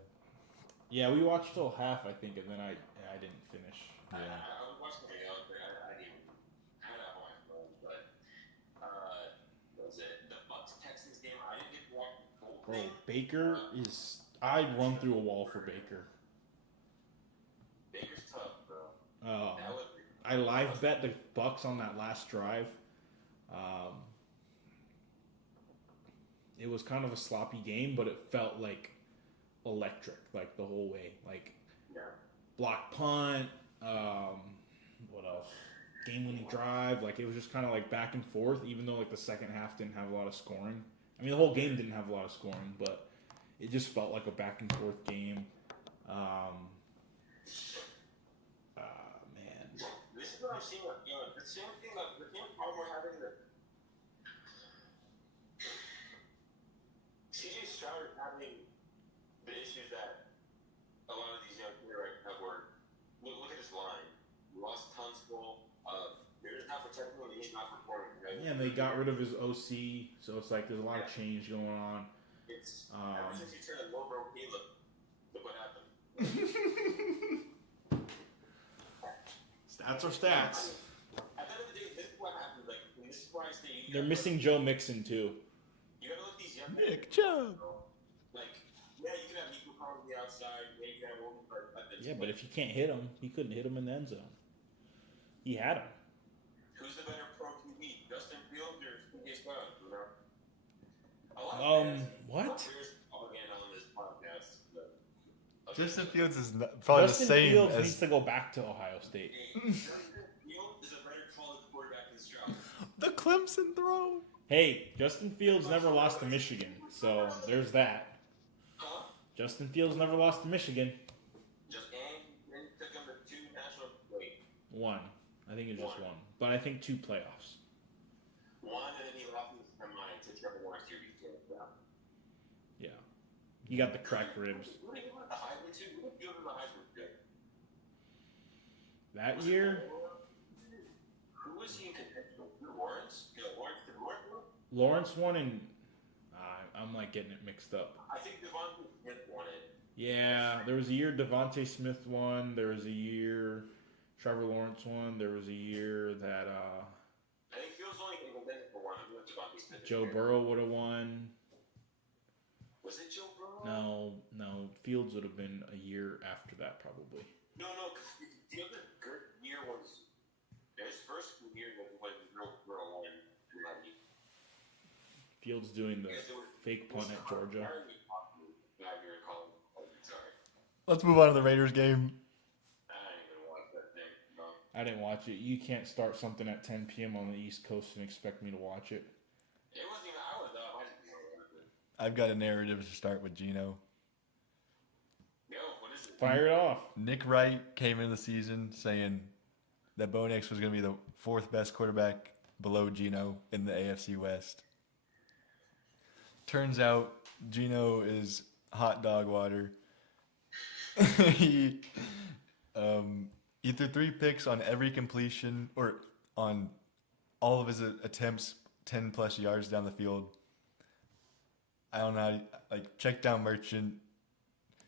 Yeah, we watched till half, I think, and then I didn't finish. Yeah. I was watching something else, but I didn't even have it on my phone. But what was it? The Bucks Texans game. I didn't get to watch the whole Bro, thing. Baker is. I'd run through a wall for Baker. Baker's tough, bro. That was. I live bet the Bucks on that last drive. It was kind of a sloppy game, but it felt like electric, like the whole way. Like Yeah. block punt, what else? Game-winning drive. Like it was just kind of like back and forth, even though like the second half didn't have a lot of scoring. I mean, the whole game didn't have a lot of scoring, but it just felt like a back and forth game. Man. This is what I'm seeing. The same thing. The same problem we're having. CJ Stroud is having the issues that a lot of these young players have. Look at this line. We lost Tunstall. They're just not protecting him. He's not performing. Right? Yeah, and they got rid of his OC, so it's like there's a lot of change going on. It's ever since you turned low bro Caleb, look what happened. Stats are stats. At the end of the day, this is what happens. Like, this is why I say They're missing Joe Mixon too. You gotta look these young Nick Chubb. Like, yeah, you can have Nico Collins on the outside. Yeah, you can have Wilson, Yeah, but if you can't hit him, he couldn't hit him in the end zone. He had him. Who's the better pro QB, Justin Fields or CJ Stroud? You know? A lot What? players again on this podcast. Justin Fields is probably Justin the same Fields as needs to go back to Ohio State. Justin Fields is a better college quarterback than Stroud. the Clemson throw. Hey, Justin Fields never lost to Michigan, so there's that. Huh? Justin Fields never lost to Michigan. Just and took him to 2 national. Wait, One. I think it was just one. But I think 2 playoffs. 1 and then he lost his mind to Trevor Lawrence year before. Yeah. You got the cracked ribs. Who did he win the Heisman to? Who did Fields win the Heisman to? That year, Who was he in contention with? Lawrence? Yeah, Lawrence. Did Lawrence win? Lawrence won and I'm like getting it mixed up. I think Devontae Smith won it. Yeah, there was a year Devontae Smith won. There was a year Trevor Lawrence won. There was a year that I think Fields only can contend for one. I think Devontae Smith. Joe Burrow would have won. Was it Joe Burrow? No. Fields would have been a year after that probably. No, because the other good year was his first year was when Joe Burrow won. Fields doing the fake punt at Georgia. Let's move on to the Raiders game. I didn't even watch that thing. No. I didn't watch it. You can't start something at 10 p.m. on the East Coast and expect me to watch it. It wasn't even. I was up. I didn't even watch it. I've got a narrative to start with Gino. Yo, what is it? Fire it off. Nick Wright came into the season saying that Bo Nix was going to be the 4th best quarterback below Gino in the AFC West. Turns out Gino is hot dog water. he he threw 3 picks on every completion or on all of his attempts 10 plus yards down the field. I don't know how like check down Merchant.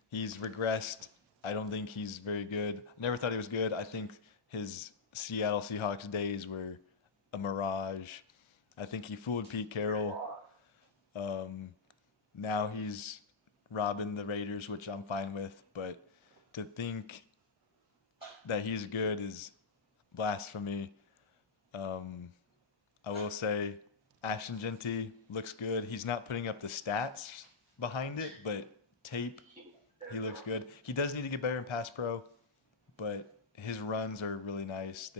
He's regressed. I don't think he's very good. Never thought he was good. I think his Seattle Seahawks days were a mirage. I think he fooled Pete Carroll. Now he's robbing the Raiders, which I'm fine with. But to think that he's good is blasphemy. I will say Ashton Genty looks good. He's not putting up the stats behind it, but tape, he looks good. He does need to get better in pass pro, but his runs are really nice.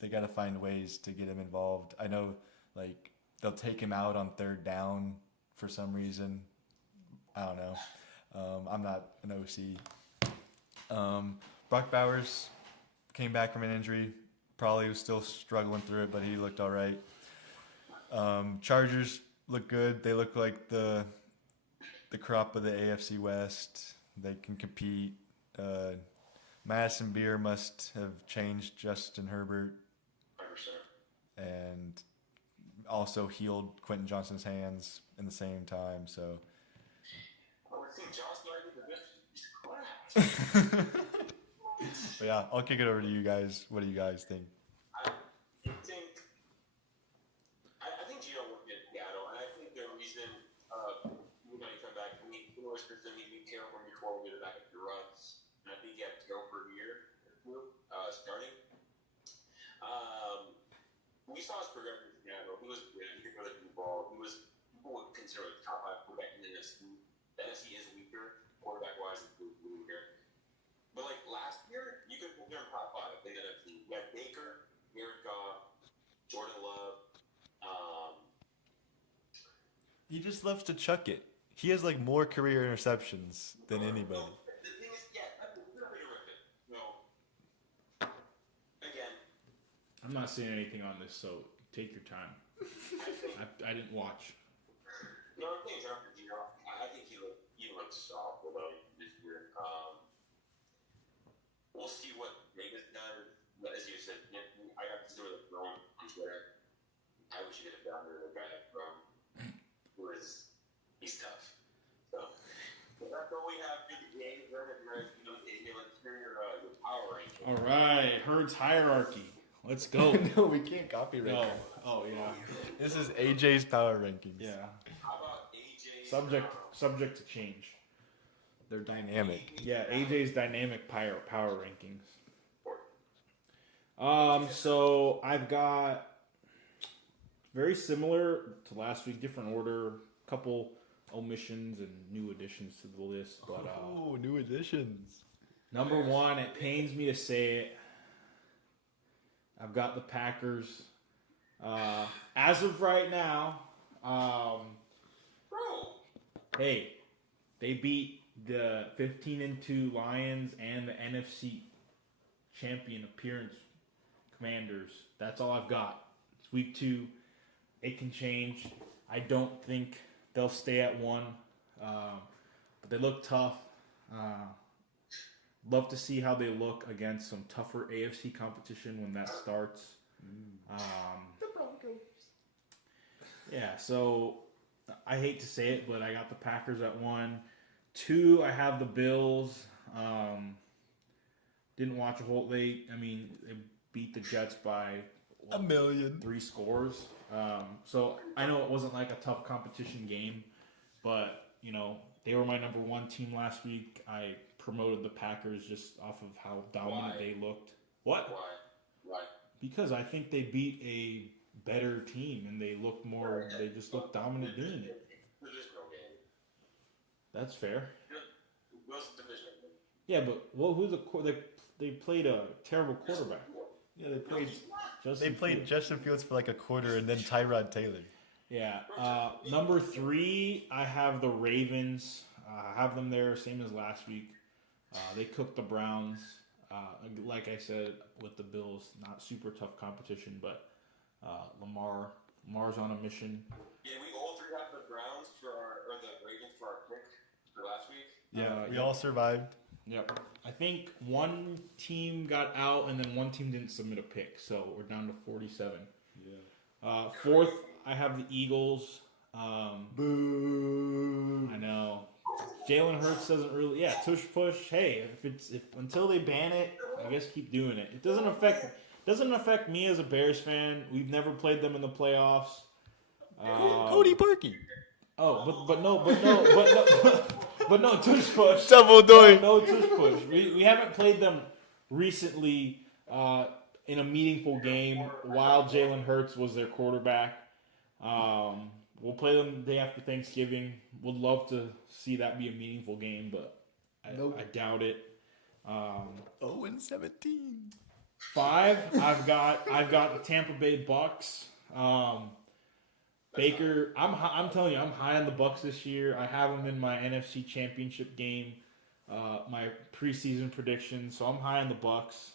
They got to find ways to get him involved. I know, like, they'll take him out on 3rd down for some reason. I don't know. I'm not an OC. Brock Bowers came back from an injury. Probably was still struggling through it, but he looked all right. Chargers look good. They look like the crop of the AFC West. They can compete. Madison Beer must have changed Justin Herbert 100%. and also healed Quentin Johnston's hands in the same time. So. Well, I think Johnson already the best. But yeah, I'll kick it over to you guys. What do you guys think? I think Gino will get Seattle, and I think the reason we might come back, we was because we Carroll from before we get it back at the runs, and I think he had Carroll for a year starting. We saw his progression in Seattle. He was good. He could really do the ball. People would consider a top 5 quarterback in the NFC. The NFC is weaker, quarterback-wise, it's weaker. But like last year, you could put him top 5 in the NFC. You had Baker, Jared Goff, Jordan Love. He just loves to chuck it. He has like more career interceptions than anybody. No, the thing is, yeah, that's literally horrific. No. Again. I'm not saying anything on this, so take your time. I didn't watch. No, I'm thinking for Gino. I think he looks soft this year. We'll see what Vegas does. But as you said, I got to do the throwing on Twitter. I wish you could have found the guy from he's tough. So that's all we have for the game. Let's hear your power ranking. All right, Herd's hierarchy. Let's go. No, we can't copyright. No. that. Oh yeah. This is AJ's power rankings. Yeah. How about AJ? Subject to change. They're dynamic. Yeah, AJ's dynamic power rankings. So I've got very similar to last week, different order, couple omissions and new additions to the list. But new additions. number 1, it pains me to say it, I've got the Packers. As of right now, hey, they beat the 15-2 Lions and the NFC champion appearance Commanders. That's all I've got. It's week 2. It can change. I don't think they'll stay at 1, but they look tough. Love to see how they look against some tougher AFC competition when that starts. The Broncos. Yeah, so I hate to say it, but I got the Packers at 1. 2, I have the Bills. Didn't watch a whole. They beat the Jets by a million. 3 scores. So I know it wasn't like a tough competition game, but they were my number 1 team last week. I promoted the Packers just off of how dominant they looked. What? Why? Because I think they beat a better team and they looked more. They just looked dominant doing it. Divisional game. That's fair. Wilson divisional game. Yeah, but they played a terrible quarterback. Yeah, they Justin played Fields. Justin Fields for like a quarter and then Tyrod Taylor. Yeah. Number 3, I have the Ravens. I have them there, same as last week. They cooked the Browns. Like I said, with the Bills, not super tough competition, but Lamar's on a mission. Yeah, we all 3 have the Browns or the Ravens for our pick for last week? Yeah, we yep. all survived. Yep. I think one team got out and then one team didn't submit a pick, so we're down to 47. Yeah. Fourth, I have the Eagles. Boo. I know. Jalen Hurts doesn't really. Yeah, tush push. Hey, if until they ban it, I guess keep doing it. It doesn't affect me as a Bears fan. We've never played them in the playoffs. Cody Parkey. Oh, but no tush push. Double doink. No tush push. We haven't played them recently in a meaningful game while Jalen Hurts was their quarterback. We'll play them the day after Thanksgiving. Would love to see that be a meaningful game, but I doubt it. 0-17. 5, I've got the Tampa Bay Bucks. Baker, I'm telling you, I'm high on the Bucks this year. I have them in my NFC Championship game, my preseason prediction. So I'm high on the Bucks.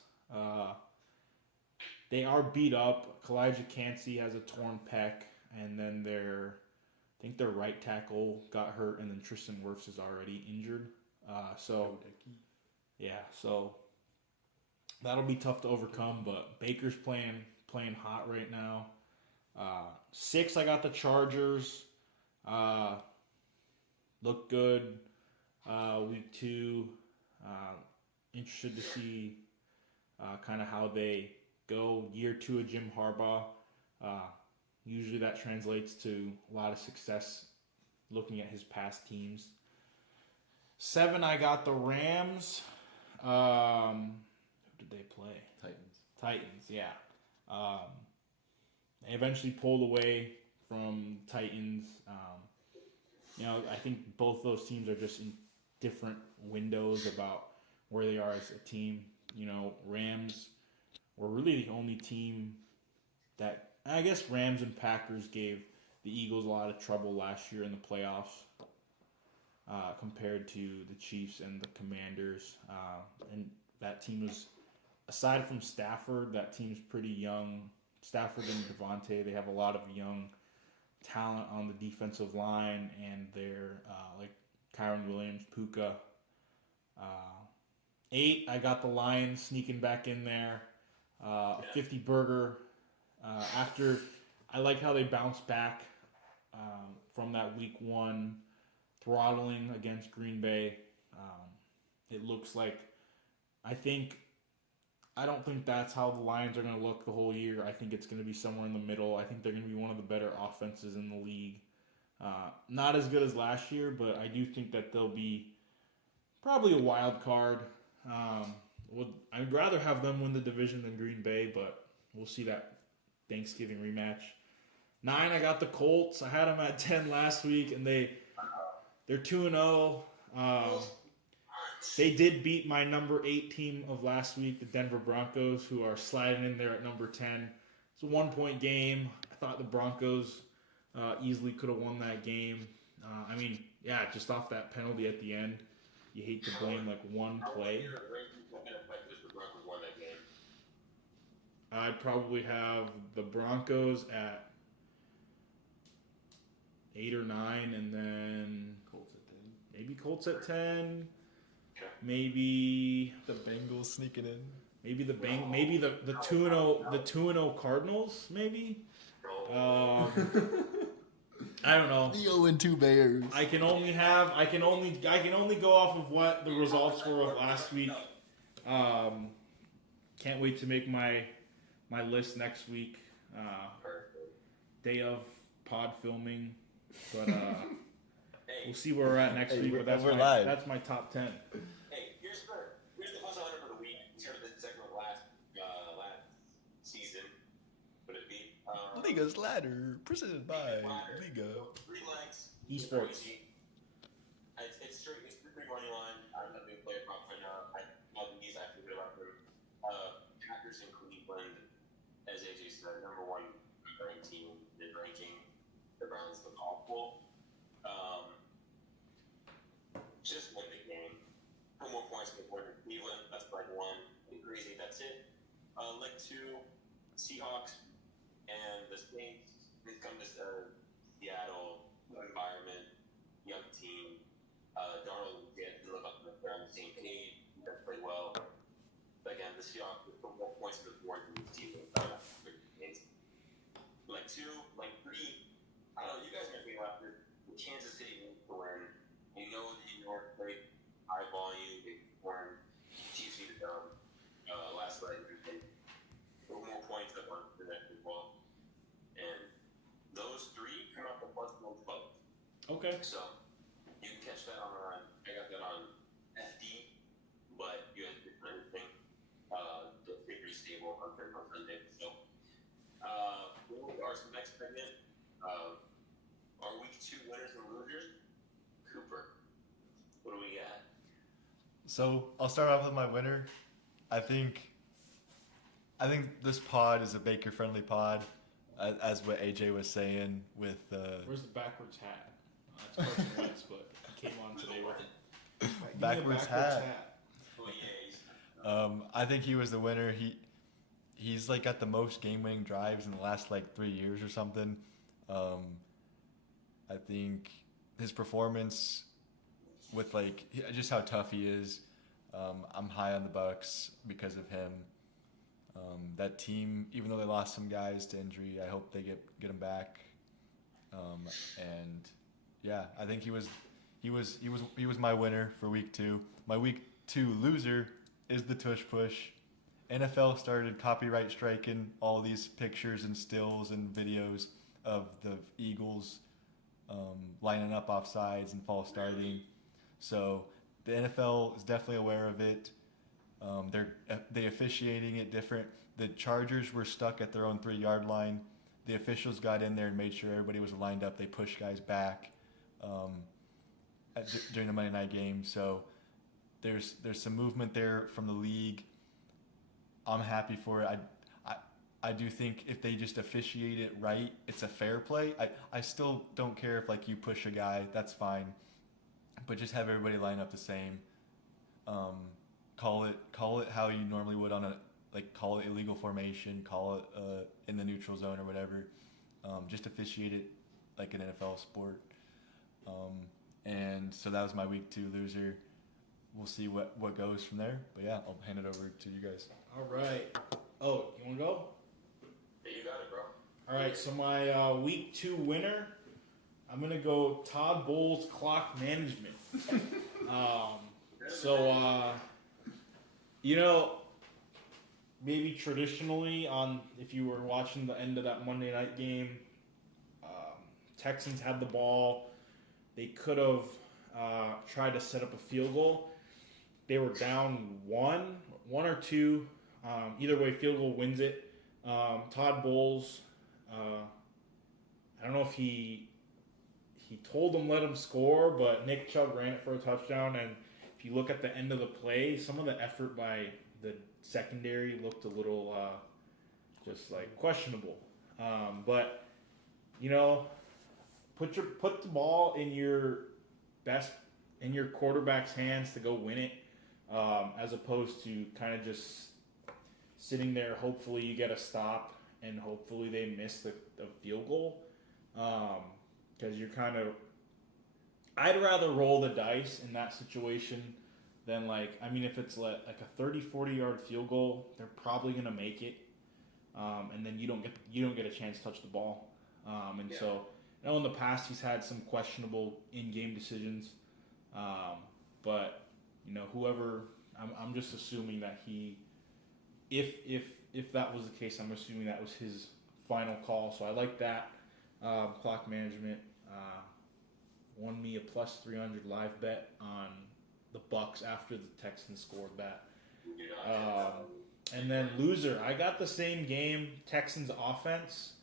They are beat up. Kalijah Cansey has a torn pec, and then I think their right tackle got hurt, and then Tristan Wirfs is already injured. So that'll be tough to overcome. But Baker's playing hot right now. 6, I got the Chargers. Look good. Week 2, interested to see kind of how they go. Year 2 of Jim Harbaugh. Usually that translates to a lot of success looking at his past teams. 7, I got the Rams. Who did they play? Titans, yeah. They eventually pulled away from Titans. I think both those teams are just in different windows about where they are as a team. Rams were really the only team that, I guess Rams and Packers gave the Eagles a lot of trouble last year in the playoffs compared to the Chiefs and the Commanders. And that team was, aside from Stafford, that team's pretty young. Stafford and Devontae, they have a lot of young talent on the defensive line, and they're like Kyron Williams, Puka. 8, I got the Lions sneaking back in there. 50 burger. After, I like how they bounced back from that week 1 throttling against Green Bay. It looks like, I don't think that's how the Lions are going to look the whole year. I think it's going to be somewhere in the middle. I think they're going to be one of the better offenses in the league. Not as good as last year, but I do think that they'll be probably a wild card. I'd rather have them win the division than Green Bay, but we'll see that Thanksgiving rematch. 9, I got the Colts. I had them at 10 last week, and they're 2-0. They did beat my number 8 team of last week, the Denver Broncos, who are sliding in there at number 10. It's a 1-point game. I thought the Broncos easily could have won that game. Just off that penalty at the end, you hate to blame one play. I'd probably have the Broncos at 8 or 9, and then Colts at 10. Maybe the Bengals sneaking in. Maybe the 2-0 Cardinals. Maybe. I don't know. The 0-2 Bears. I can only go off of what the results were of last week. Can't wait to make my list next week. Day of pod filming, but we'll see where we're at next week. But that's my top 10. Hey, here's the plus 100 for the week. We started this segment last season. Would it be? Liga's Ladder, presented by Liga. 3 likes. Esports. It's strictly money line. I'm not doing player props right now. I these actually good about them. Packers in Cleveland, as AJ said, number 1 ranked team in ranking. The Browns look awful. Just win the game. 4 more points than Cleveland. That's leg 1. Crazy. That's it. Leg 2, Seahawks and the Saints. They come to Seattle, new environment, young team. Seahawks would put more points on the board than the team would have games. Like 2, like 3. I don't know. You guys make me laugh. The Kansas City needs to win. You know the New York played high volume, big form. Chiefs need it done. Last night they put more points up on the net as well. And those 3 come out the +1 club. Okay. So you can catch that on. I got that on FD, but you had different thing. They're pretty stable on Sunday. So with regards to next segment, our week 2 winners and losers. Cooper, what do we got? So I'll start off with my winner. I think this pod is a Baker-friendly pod, as what AJ was saying with. Where's the backwards hat? That's Carson Wentz, but he came on today with it. Backwards hat. Oh yeah. I think he was the winner. He's like got the most game-winning drives in the last like 3 years or something. I think his performance with like just how tough he is. I'm high on the Bucks because of him. That team, even though they lost some guys to injury, I hope they get them back. And yeah, I think he was my winner for week 2. My week 2 loser is the tush push. NFL started copyright striking all these pictures and stills and videos of the Eagles lining up off sides and false starting. So the NFL is definitely aware of it. They officiating it different. The Chargers were stuck at their own 3-yard line. The officials got in there and made sure everybody was lined up. They pushed guys back during the Monday night game. So there's some movement there from the league. I'm happy for it. I do think if they just officiate it right, it's a fair play. I still don't care if like you push a guy, that's fine, but just have everybody line up the same. Call it how you normally would on call it illegal formation, call it in the neutral zone or whatever. Just officiate it like an NFL sport. And so that was my week 2 loser. We'll see what goes from there. But yeah, I'll hand it over to you guys. All right. Oh, you want to go? Yeah, you got it, bro. All right. So my week 2 winner, I'm gonna go Todd Bowles clock management. Maybe traditionally if you were watching the end of that Monday night game, Texans had the ball. They could have tried to set up a field goal. They were down 1 or 2. Either way, field goal wins it. Todd Bowles, I don't know if he told them let him score, but Nick Chubb ran it for a touchdown. And if you look at the end of the play, some of the effort by the secondary looked a little just like questionable. But put the ball in your quarterback's hands to go win it, as opposed to kind of just sitting there. Hopefully you get a stop and hopefully they miss the field goal. Because you're I'd rather roll the dice in that situation than if it's like a 30-40 yard field goal, they're probably going to make it. And then you don't get a chance to touch the ball. So I know in the past he's had some questionable in-game decisions. But whoever, I'm just assuming that if that was the case, I'm assuming that was his final call. So I like that. Clock management won me a +300 live bet on the Bucks after the Texans scored that. And then loser, I got the same game. Texans offense.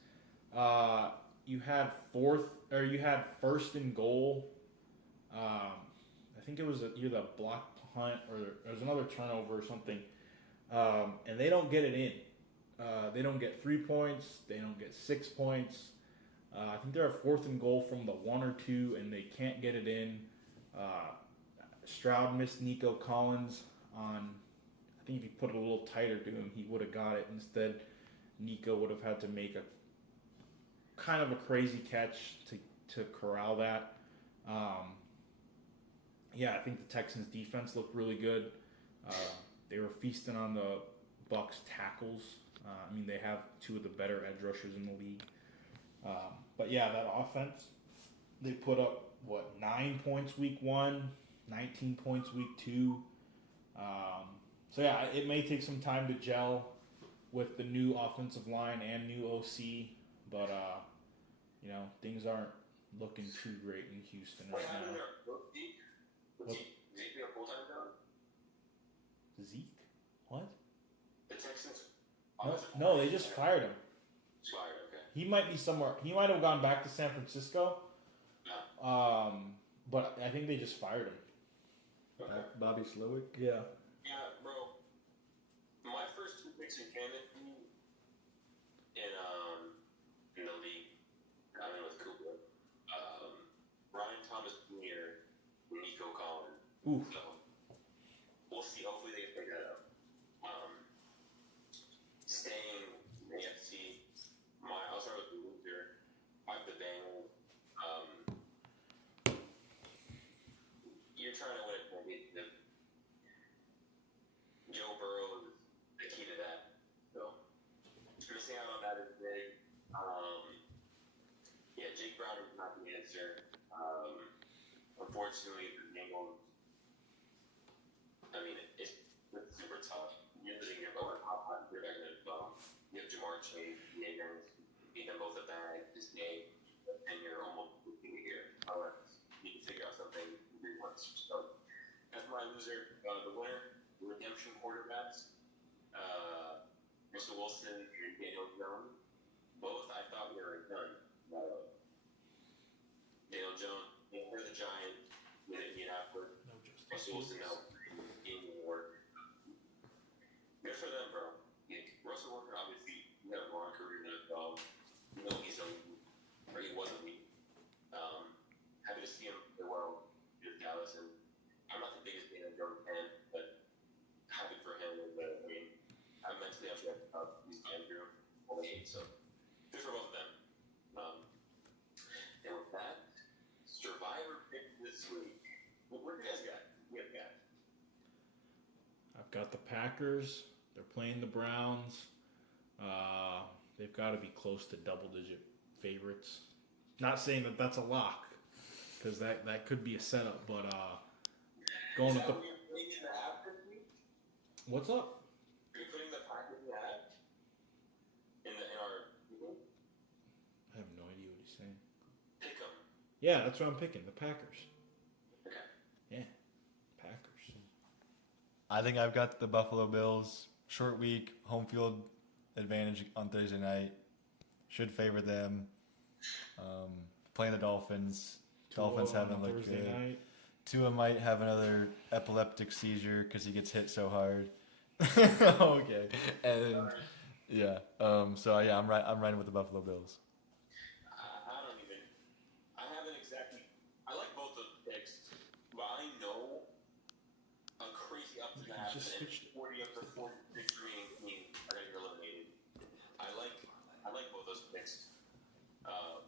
You had first and goal. I think it was either a block punt or there was another turnover or something. And they don't get it in. They don't get 3 points. They don't get 6 points. I think they're a 4th and goal from the 1 or 2, and they can't get it in. Stroud missed Nico Collins on. I think if you put it a little tighter to him, he would have got it. Instead, Nico would have had to make a kind of a crazy catch to corral that. I think the Texans defense looked really good. They were feasting on the Bucks tackles. I mean, they have two of the better edge rushers in the league. But yeah, that offense, they put up, 9 points week 1, 19 points week 2. So yeah, it may take some time to gel with the new offensive line and new OC, but things aren't looking too great in Houston right now. Zeke be a full-time job? Zeke? What? The Texans. No, they just fired him. Fired, okay. He might be somewhere. He might have gone back to San Francisco. Yeah. But I think they just fired him. Okay. Bobby Slowick. Yeah. Yeah, bro. My first 2 picks in fantasy in the league, I went with Cooper. Ryan Thomas Jr. Nico Collins. Oof. So we'll see. Hopefully they figure that out. Staying in the AFC, I'll start with the loser. I have the Bengals. You're trying to win it. Joe Burrow is the key to that. So missing out on that is big. Yeah, Jake Browner is not the answer. Unfortunately, the Bengals. I mean, it's super tough. You're losing your top quarterback in the you have Jamar Chase, Nagers, beat them both at bag this game, and you're almost losing it here. However, you can figure out something once. So that's my loser. The winner, redemption quarterbacks, Russell Wilson and Daniel Jones. Both I thought were done. Daniel Jones for the Giants with Indianapolis. Russell Wilson now in New York. Good for them, bro. Russell Wilson obviously had a long career in the NFL. You know he's elite, or he was elite. Happy to see him play well in Dallas, and I'm not the biggest Daniel Jones fan, but happy for him. I mean, I'm mentally upset about he's going through all the hate, so good for both of them. And with that, Survivor pick this week. What do you guys got? I've got the Packers. They're playing the Browns. They've got to be close to double-digit favorites. Not saying that that's a lock, because that could be a setup. But going with the. What's up? Are you putting the Packers in the app? In our. I have no idea what he's saying. Pick them. Yeah, that's what I'm picking. The Packers. Okay. Yeah, Packers. I think I've got the Buffalo Bills. Short week, home field advantage on Thursday night. Should favor them. Playing the Dolphins. Dolphins haven't looked good. Night. Tua might have another epileptic seizure because he gets hit so hard. Okay. And yeah. So yeah, I'm riding with the Buffalo Bills. I haven't exactly. I like both of the picks, but I know a crazy up to that and 40 up to 40 victory team are going to get eliminated. I like both those picks.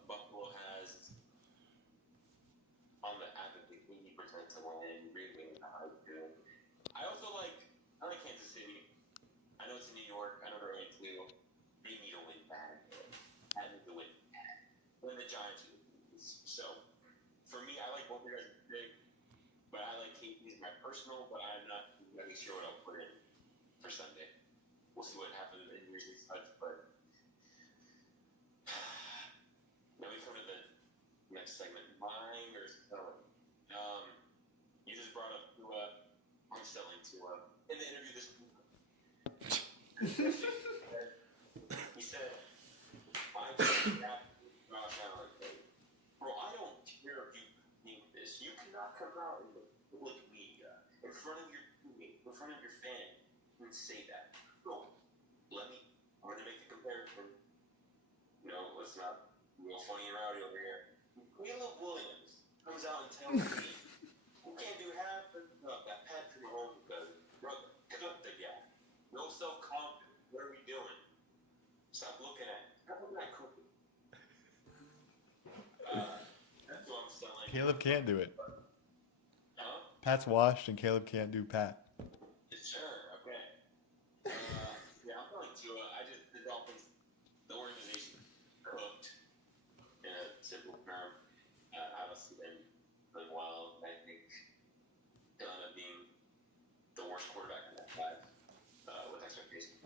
Buffalo has on the app that they 80% to win, really hard to. I like Kansas City. I know it's in New York. I know they're ranked too. They need to win bad. I need to win bad. When the Giants lose. So for me, I like both of you guys big, but I like KP's my personal, but I'm not really sure what I'll put in for Sunday. We'll see what happens in years and such, but now we come to the next segment. Buying or selling. You just brought up Tua. I'm selling Tua. In the interview this week, he said, I just got bro, I don't care if you think this. You cannot come out in the public media in front of your teammate, in front of your fan, and say that. Bro, I'm going to make the comparison. No, let's not be all funny and rowdy over here. Caleb Williams comes out and tells me, you can't do half the stuff that Patrick Mahomes does. Brother, cut the gap. No self-confidence. What are we doing? Stop looking at Cooper. That's what I'm selling. Caleb can't do it. Huh? Pat's washed and Caleb can't do Pat. Sure, okay.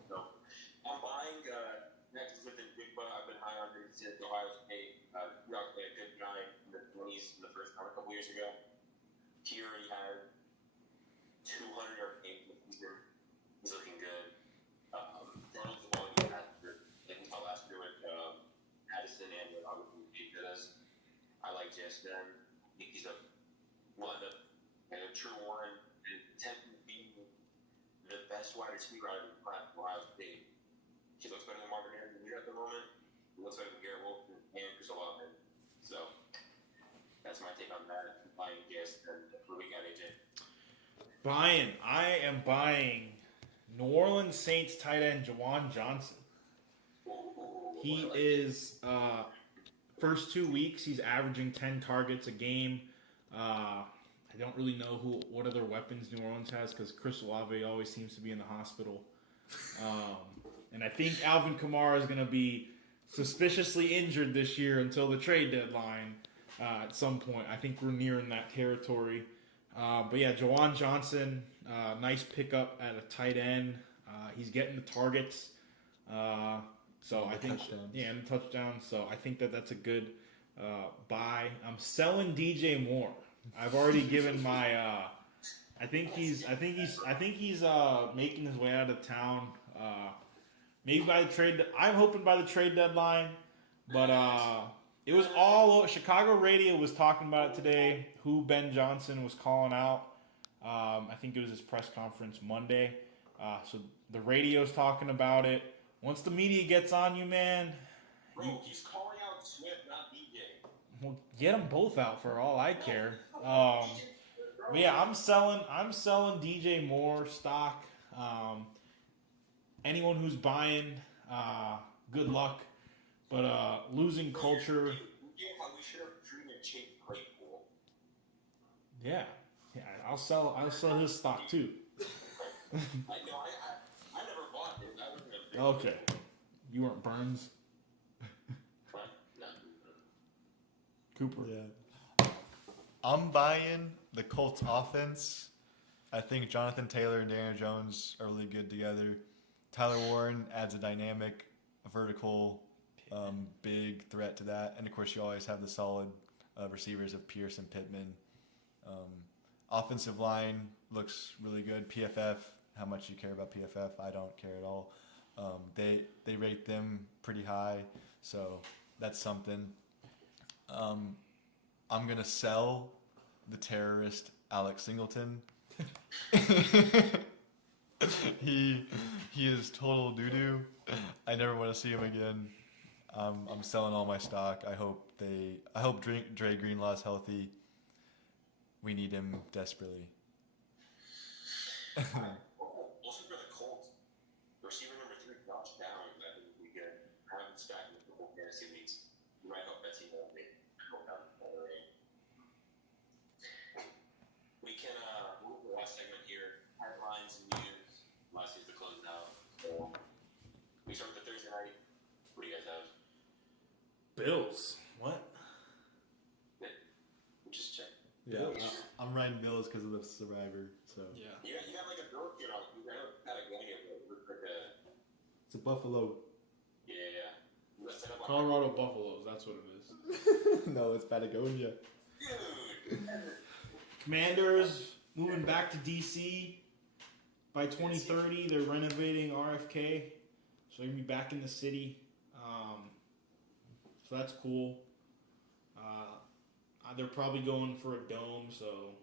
So I'm buying next within Big Butt. I've been high on him since Ohio State. He also played a good guy in the 20s in the first round a couple years ago. He already had 200-yard games this season. He's looking good. Throws the ball even faster. Like we saw last year with Addison and with obviously because I like JSN. I think he's a true one and attempting to be the best wide receiver out of the class of Ohio State. He looks better than Marvin Harrison at the moment. He looks better than Garrett Wilson and Chris Olave. So that's my take on that. Buying JSN. What we got, AJ? I am buying New Orleans Saints tight end Jawan Johnson. He is first 2 weeks he's averaging 10 targets a game. I don't really know what other weapons New Orleans has because Chris Olave always seems to be in the hospital. And I think Alvin Kamara is going to be suspiciously injured this year until the trade deadline at some point. I think we're nearing that territory. But yeah, Jawan Johnson, nice pickup at a tight end. He's getting the targets. So I think, touchdowns. yeah, and the touchdowns. So I think that's a good buy. I'm selling DJ Moore. I've already given my. I think he's making his way out of town. Maybe by the trade. I'm hoping by the trade deadline, but it was all Chicago radio was talking about it today. Who Ben Johnson was calling out. I think it was his press conference Monday. So the radio's talking about it. Once the media gets on you, man. Bro, he's calling out Swift, not DJ. Well, get them both out for all I care. But yeah, I'm selling DJ Moore stock. Anyone who's buying, good luck. But losing culture. Yeah, we should have treated Chase Claypool. Yeah, I'll sell his stock too. I know. I never bought it. That wasn't a big Okay, you weren't Burns. Cooper. Yeah. I'm buying the Colts offense. I think Jonathan Taylor and Daniel Jones are really good together. Tyler Warren adds a dynamic, a vertical, big threat to that. And of course, you always have the solid receivers of Pierce and Pittman. Offensive line looks really good. PFF, how much you care about PFF, I don't care at all. They rate them pretty high, so that's something. I'm gonna sell the terrorist Alex Singleton. He is total doo doo. I never want to see him again. I'm selling all my stock. I hope Dre Greenlaw's healthy. We need him desperately. Also for the Colts, receiver number 3, Josh Downs, I think would be good. I haven't stacked him for fantasy weeks. You might help Betsy more. We can move to the last segment here. Headlines and news. Last year's the close now. So we start with the Thursday night. What do you guys have? Bills. What? Just check. Yeah, I'm riding Bills because of the Survivor. So Yeah. You got like a Bill kid on. You got Patagonia, but it looks like a. it's a Buffalo. Yeah. Let's set up on Colorado Buffaloes. That's what it is. No, it's Patagonia. Dude. Commanders moving back to DC by 2030. They're renovating RFK, so they're gonna be back in the city. So that's cool. They're probably going for a dome, so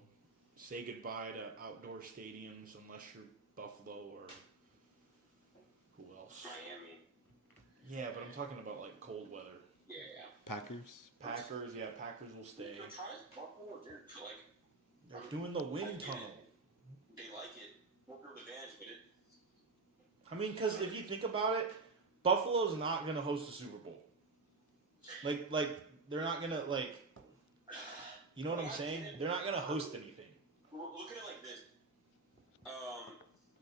say goodbye to outdoor stadiums unless you're Buffalo or who else. Miami. Yeah, but I'm talking about like cold weather. Yeah. Packers. Packers will stay. They're trying Buffalo, they're like. They're doing the wind tunnel. They like it. Home field advantage, but it. I mean, because if you think about it, Buffalo's not gonna host a Super Bowl. Like they're not gonna you know what I'm saying? They're not gonna host anything. Look at it like this.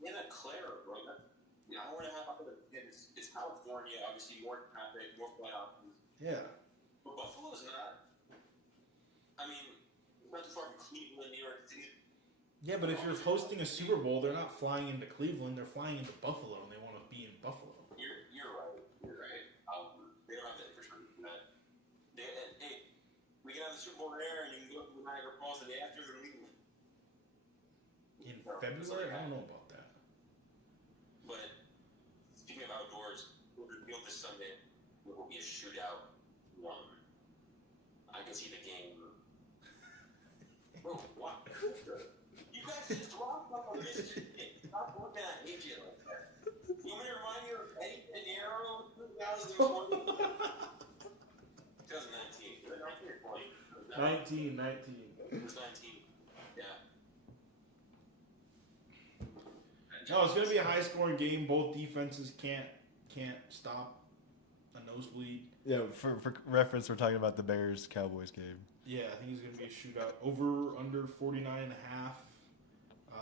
In a Clara, bro. An hour and a half after it's California, obviously more traffic, more flight options. Yeah. But Buffalo's not. I mean, not too far from Cleveland, New York City. Yeah, but if you're hosting a Super Bowl, they're not flying into Cleveland. They're flying into Buffalo, and they want to be in February? I don't know about that. But speaking of outdoors, we'll reveal this Sunday. It will be a shootout. I can see the game. Bro, what? You guys just dropped up on this shit. Stop looking at AJ like that. You want me to remind you of Eddie De Niro 2020? 2019. Was it 19 or 20? 19. It was 19. Yeah. No, it's gonna be a high-scoring game. Both defenses can't stop a nosebleed. Yeah, for reference, we're talking about the Bears-Cowboys game. Yeah, I think it's gonna be a shootout. Over under 49.5.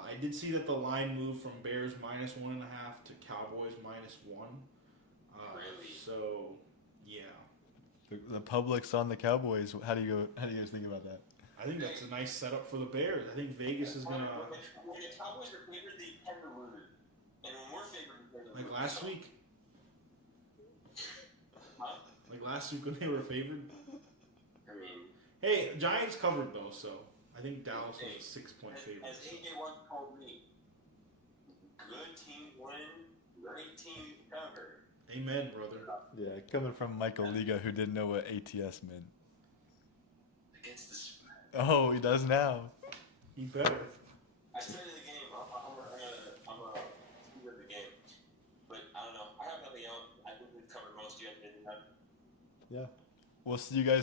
I did see that the line moved from Bears -1.5 to Cowboys -1. Really? So, yeah, The public's on the Cowboys. How do you guys think about that? I think that's a nice setup for the Bears. I think Vegas is gonna When the Cowboys are favored, they tend to lose. And when we're favored, we tend to like lose. last week. Huh? Like last week when they were favored. I mean, Hey, Giants covered though, so I think Dallas was a 6-point favorite. as AJ once told me, good teams win, great teams cover. Amen, brother. Yeah, coming from Michael Liga, who didn't know what ATS meant. Against the spread. Oh, he does now. He better. I studied the game. I'm a student of the game. But I don't know. I have nothing else. I think we've covered most of it. Yeah. We'll see you guys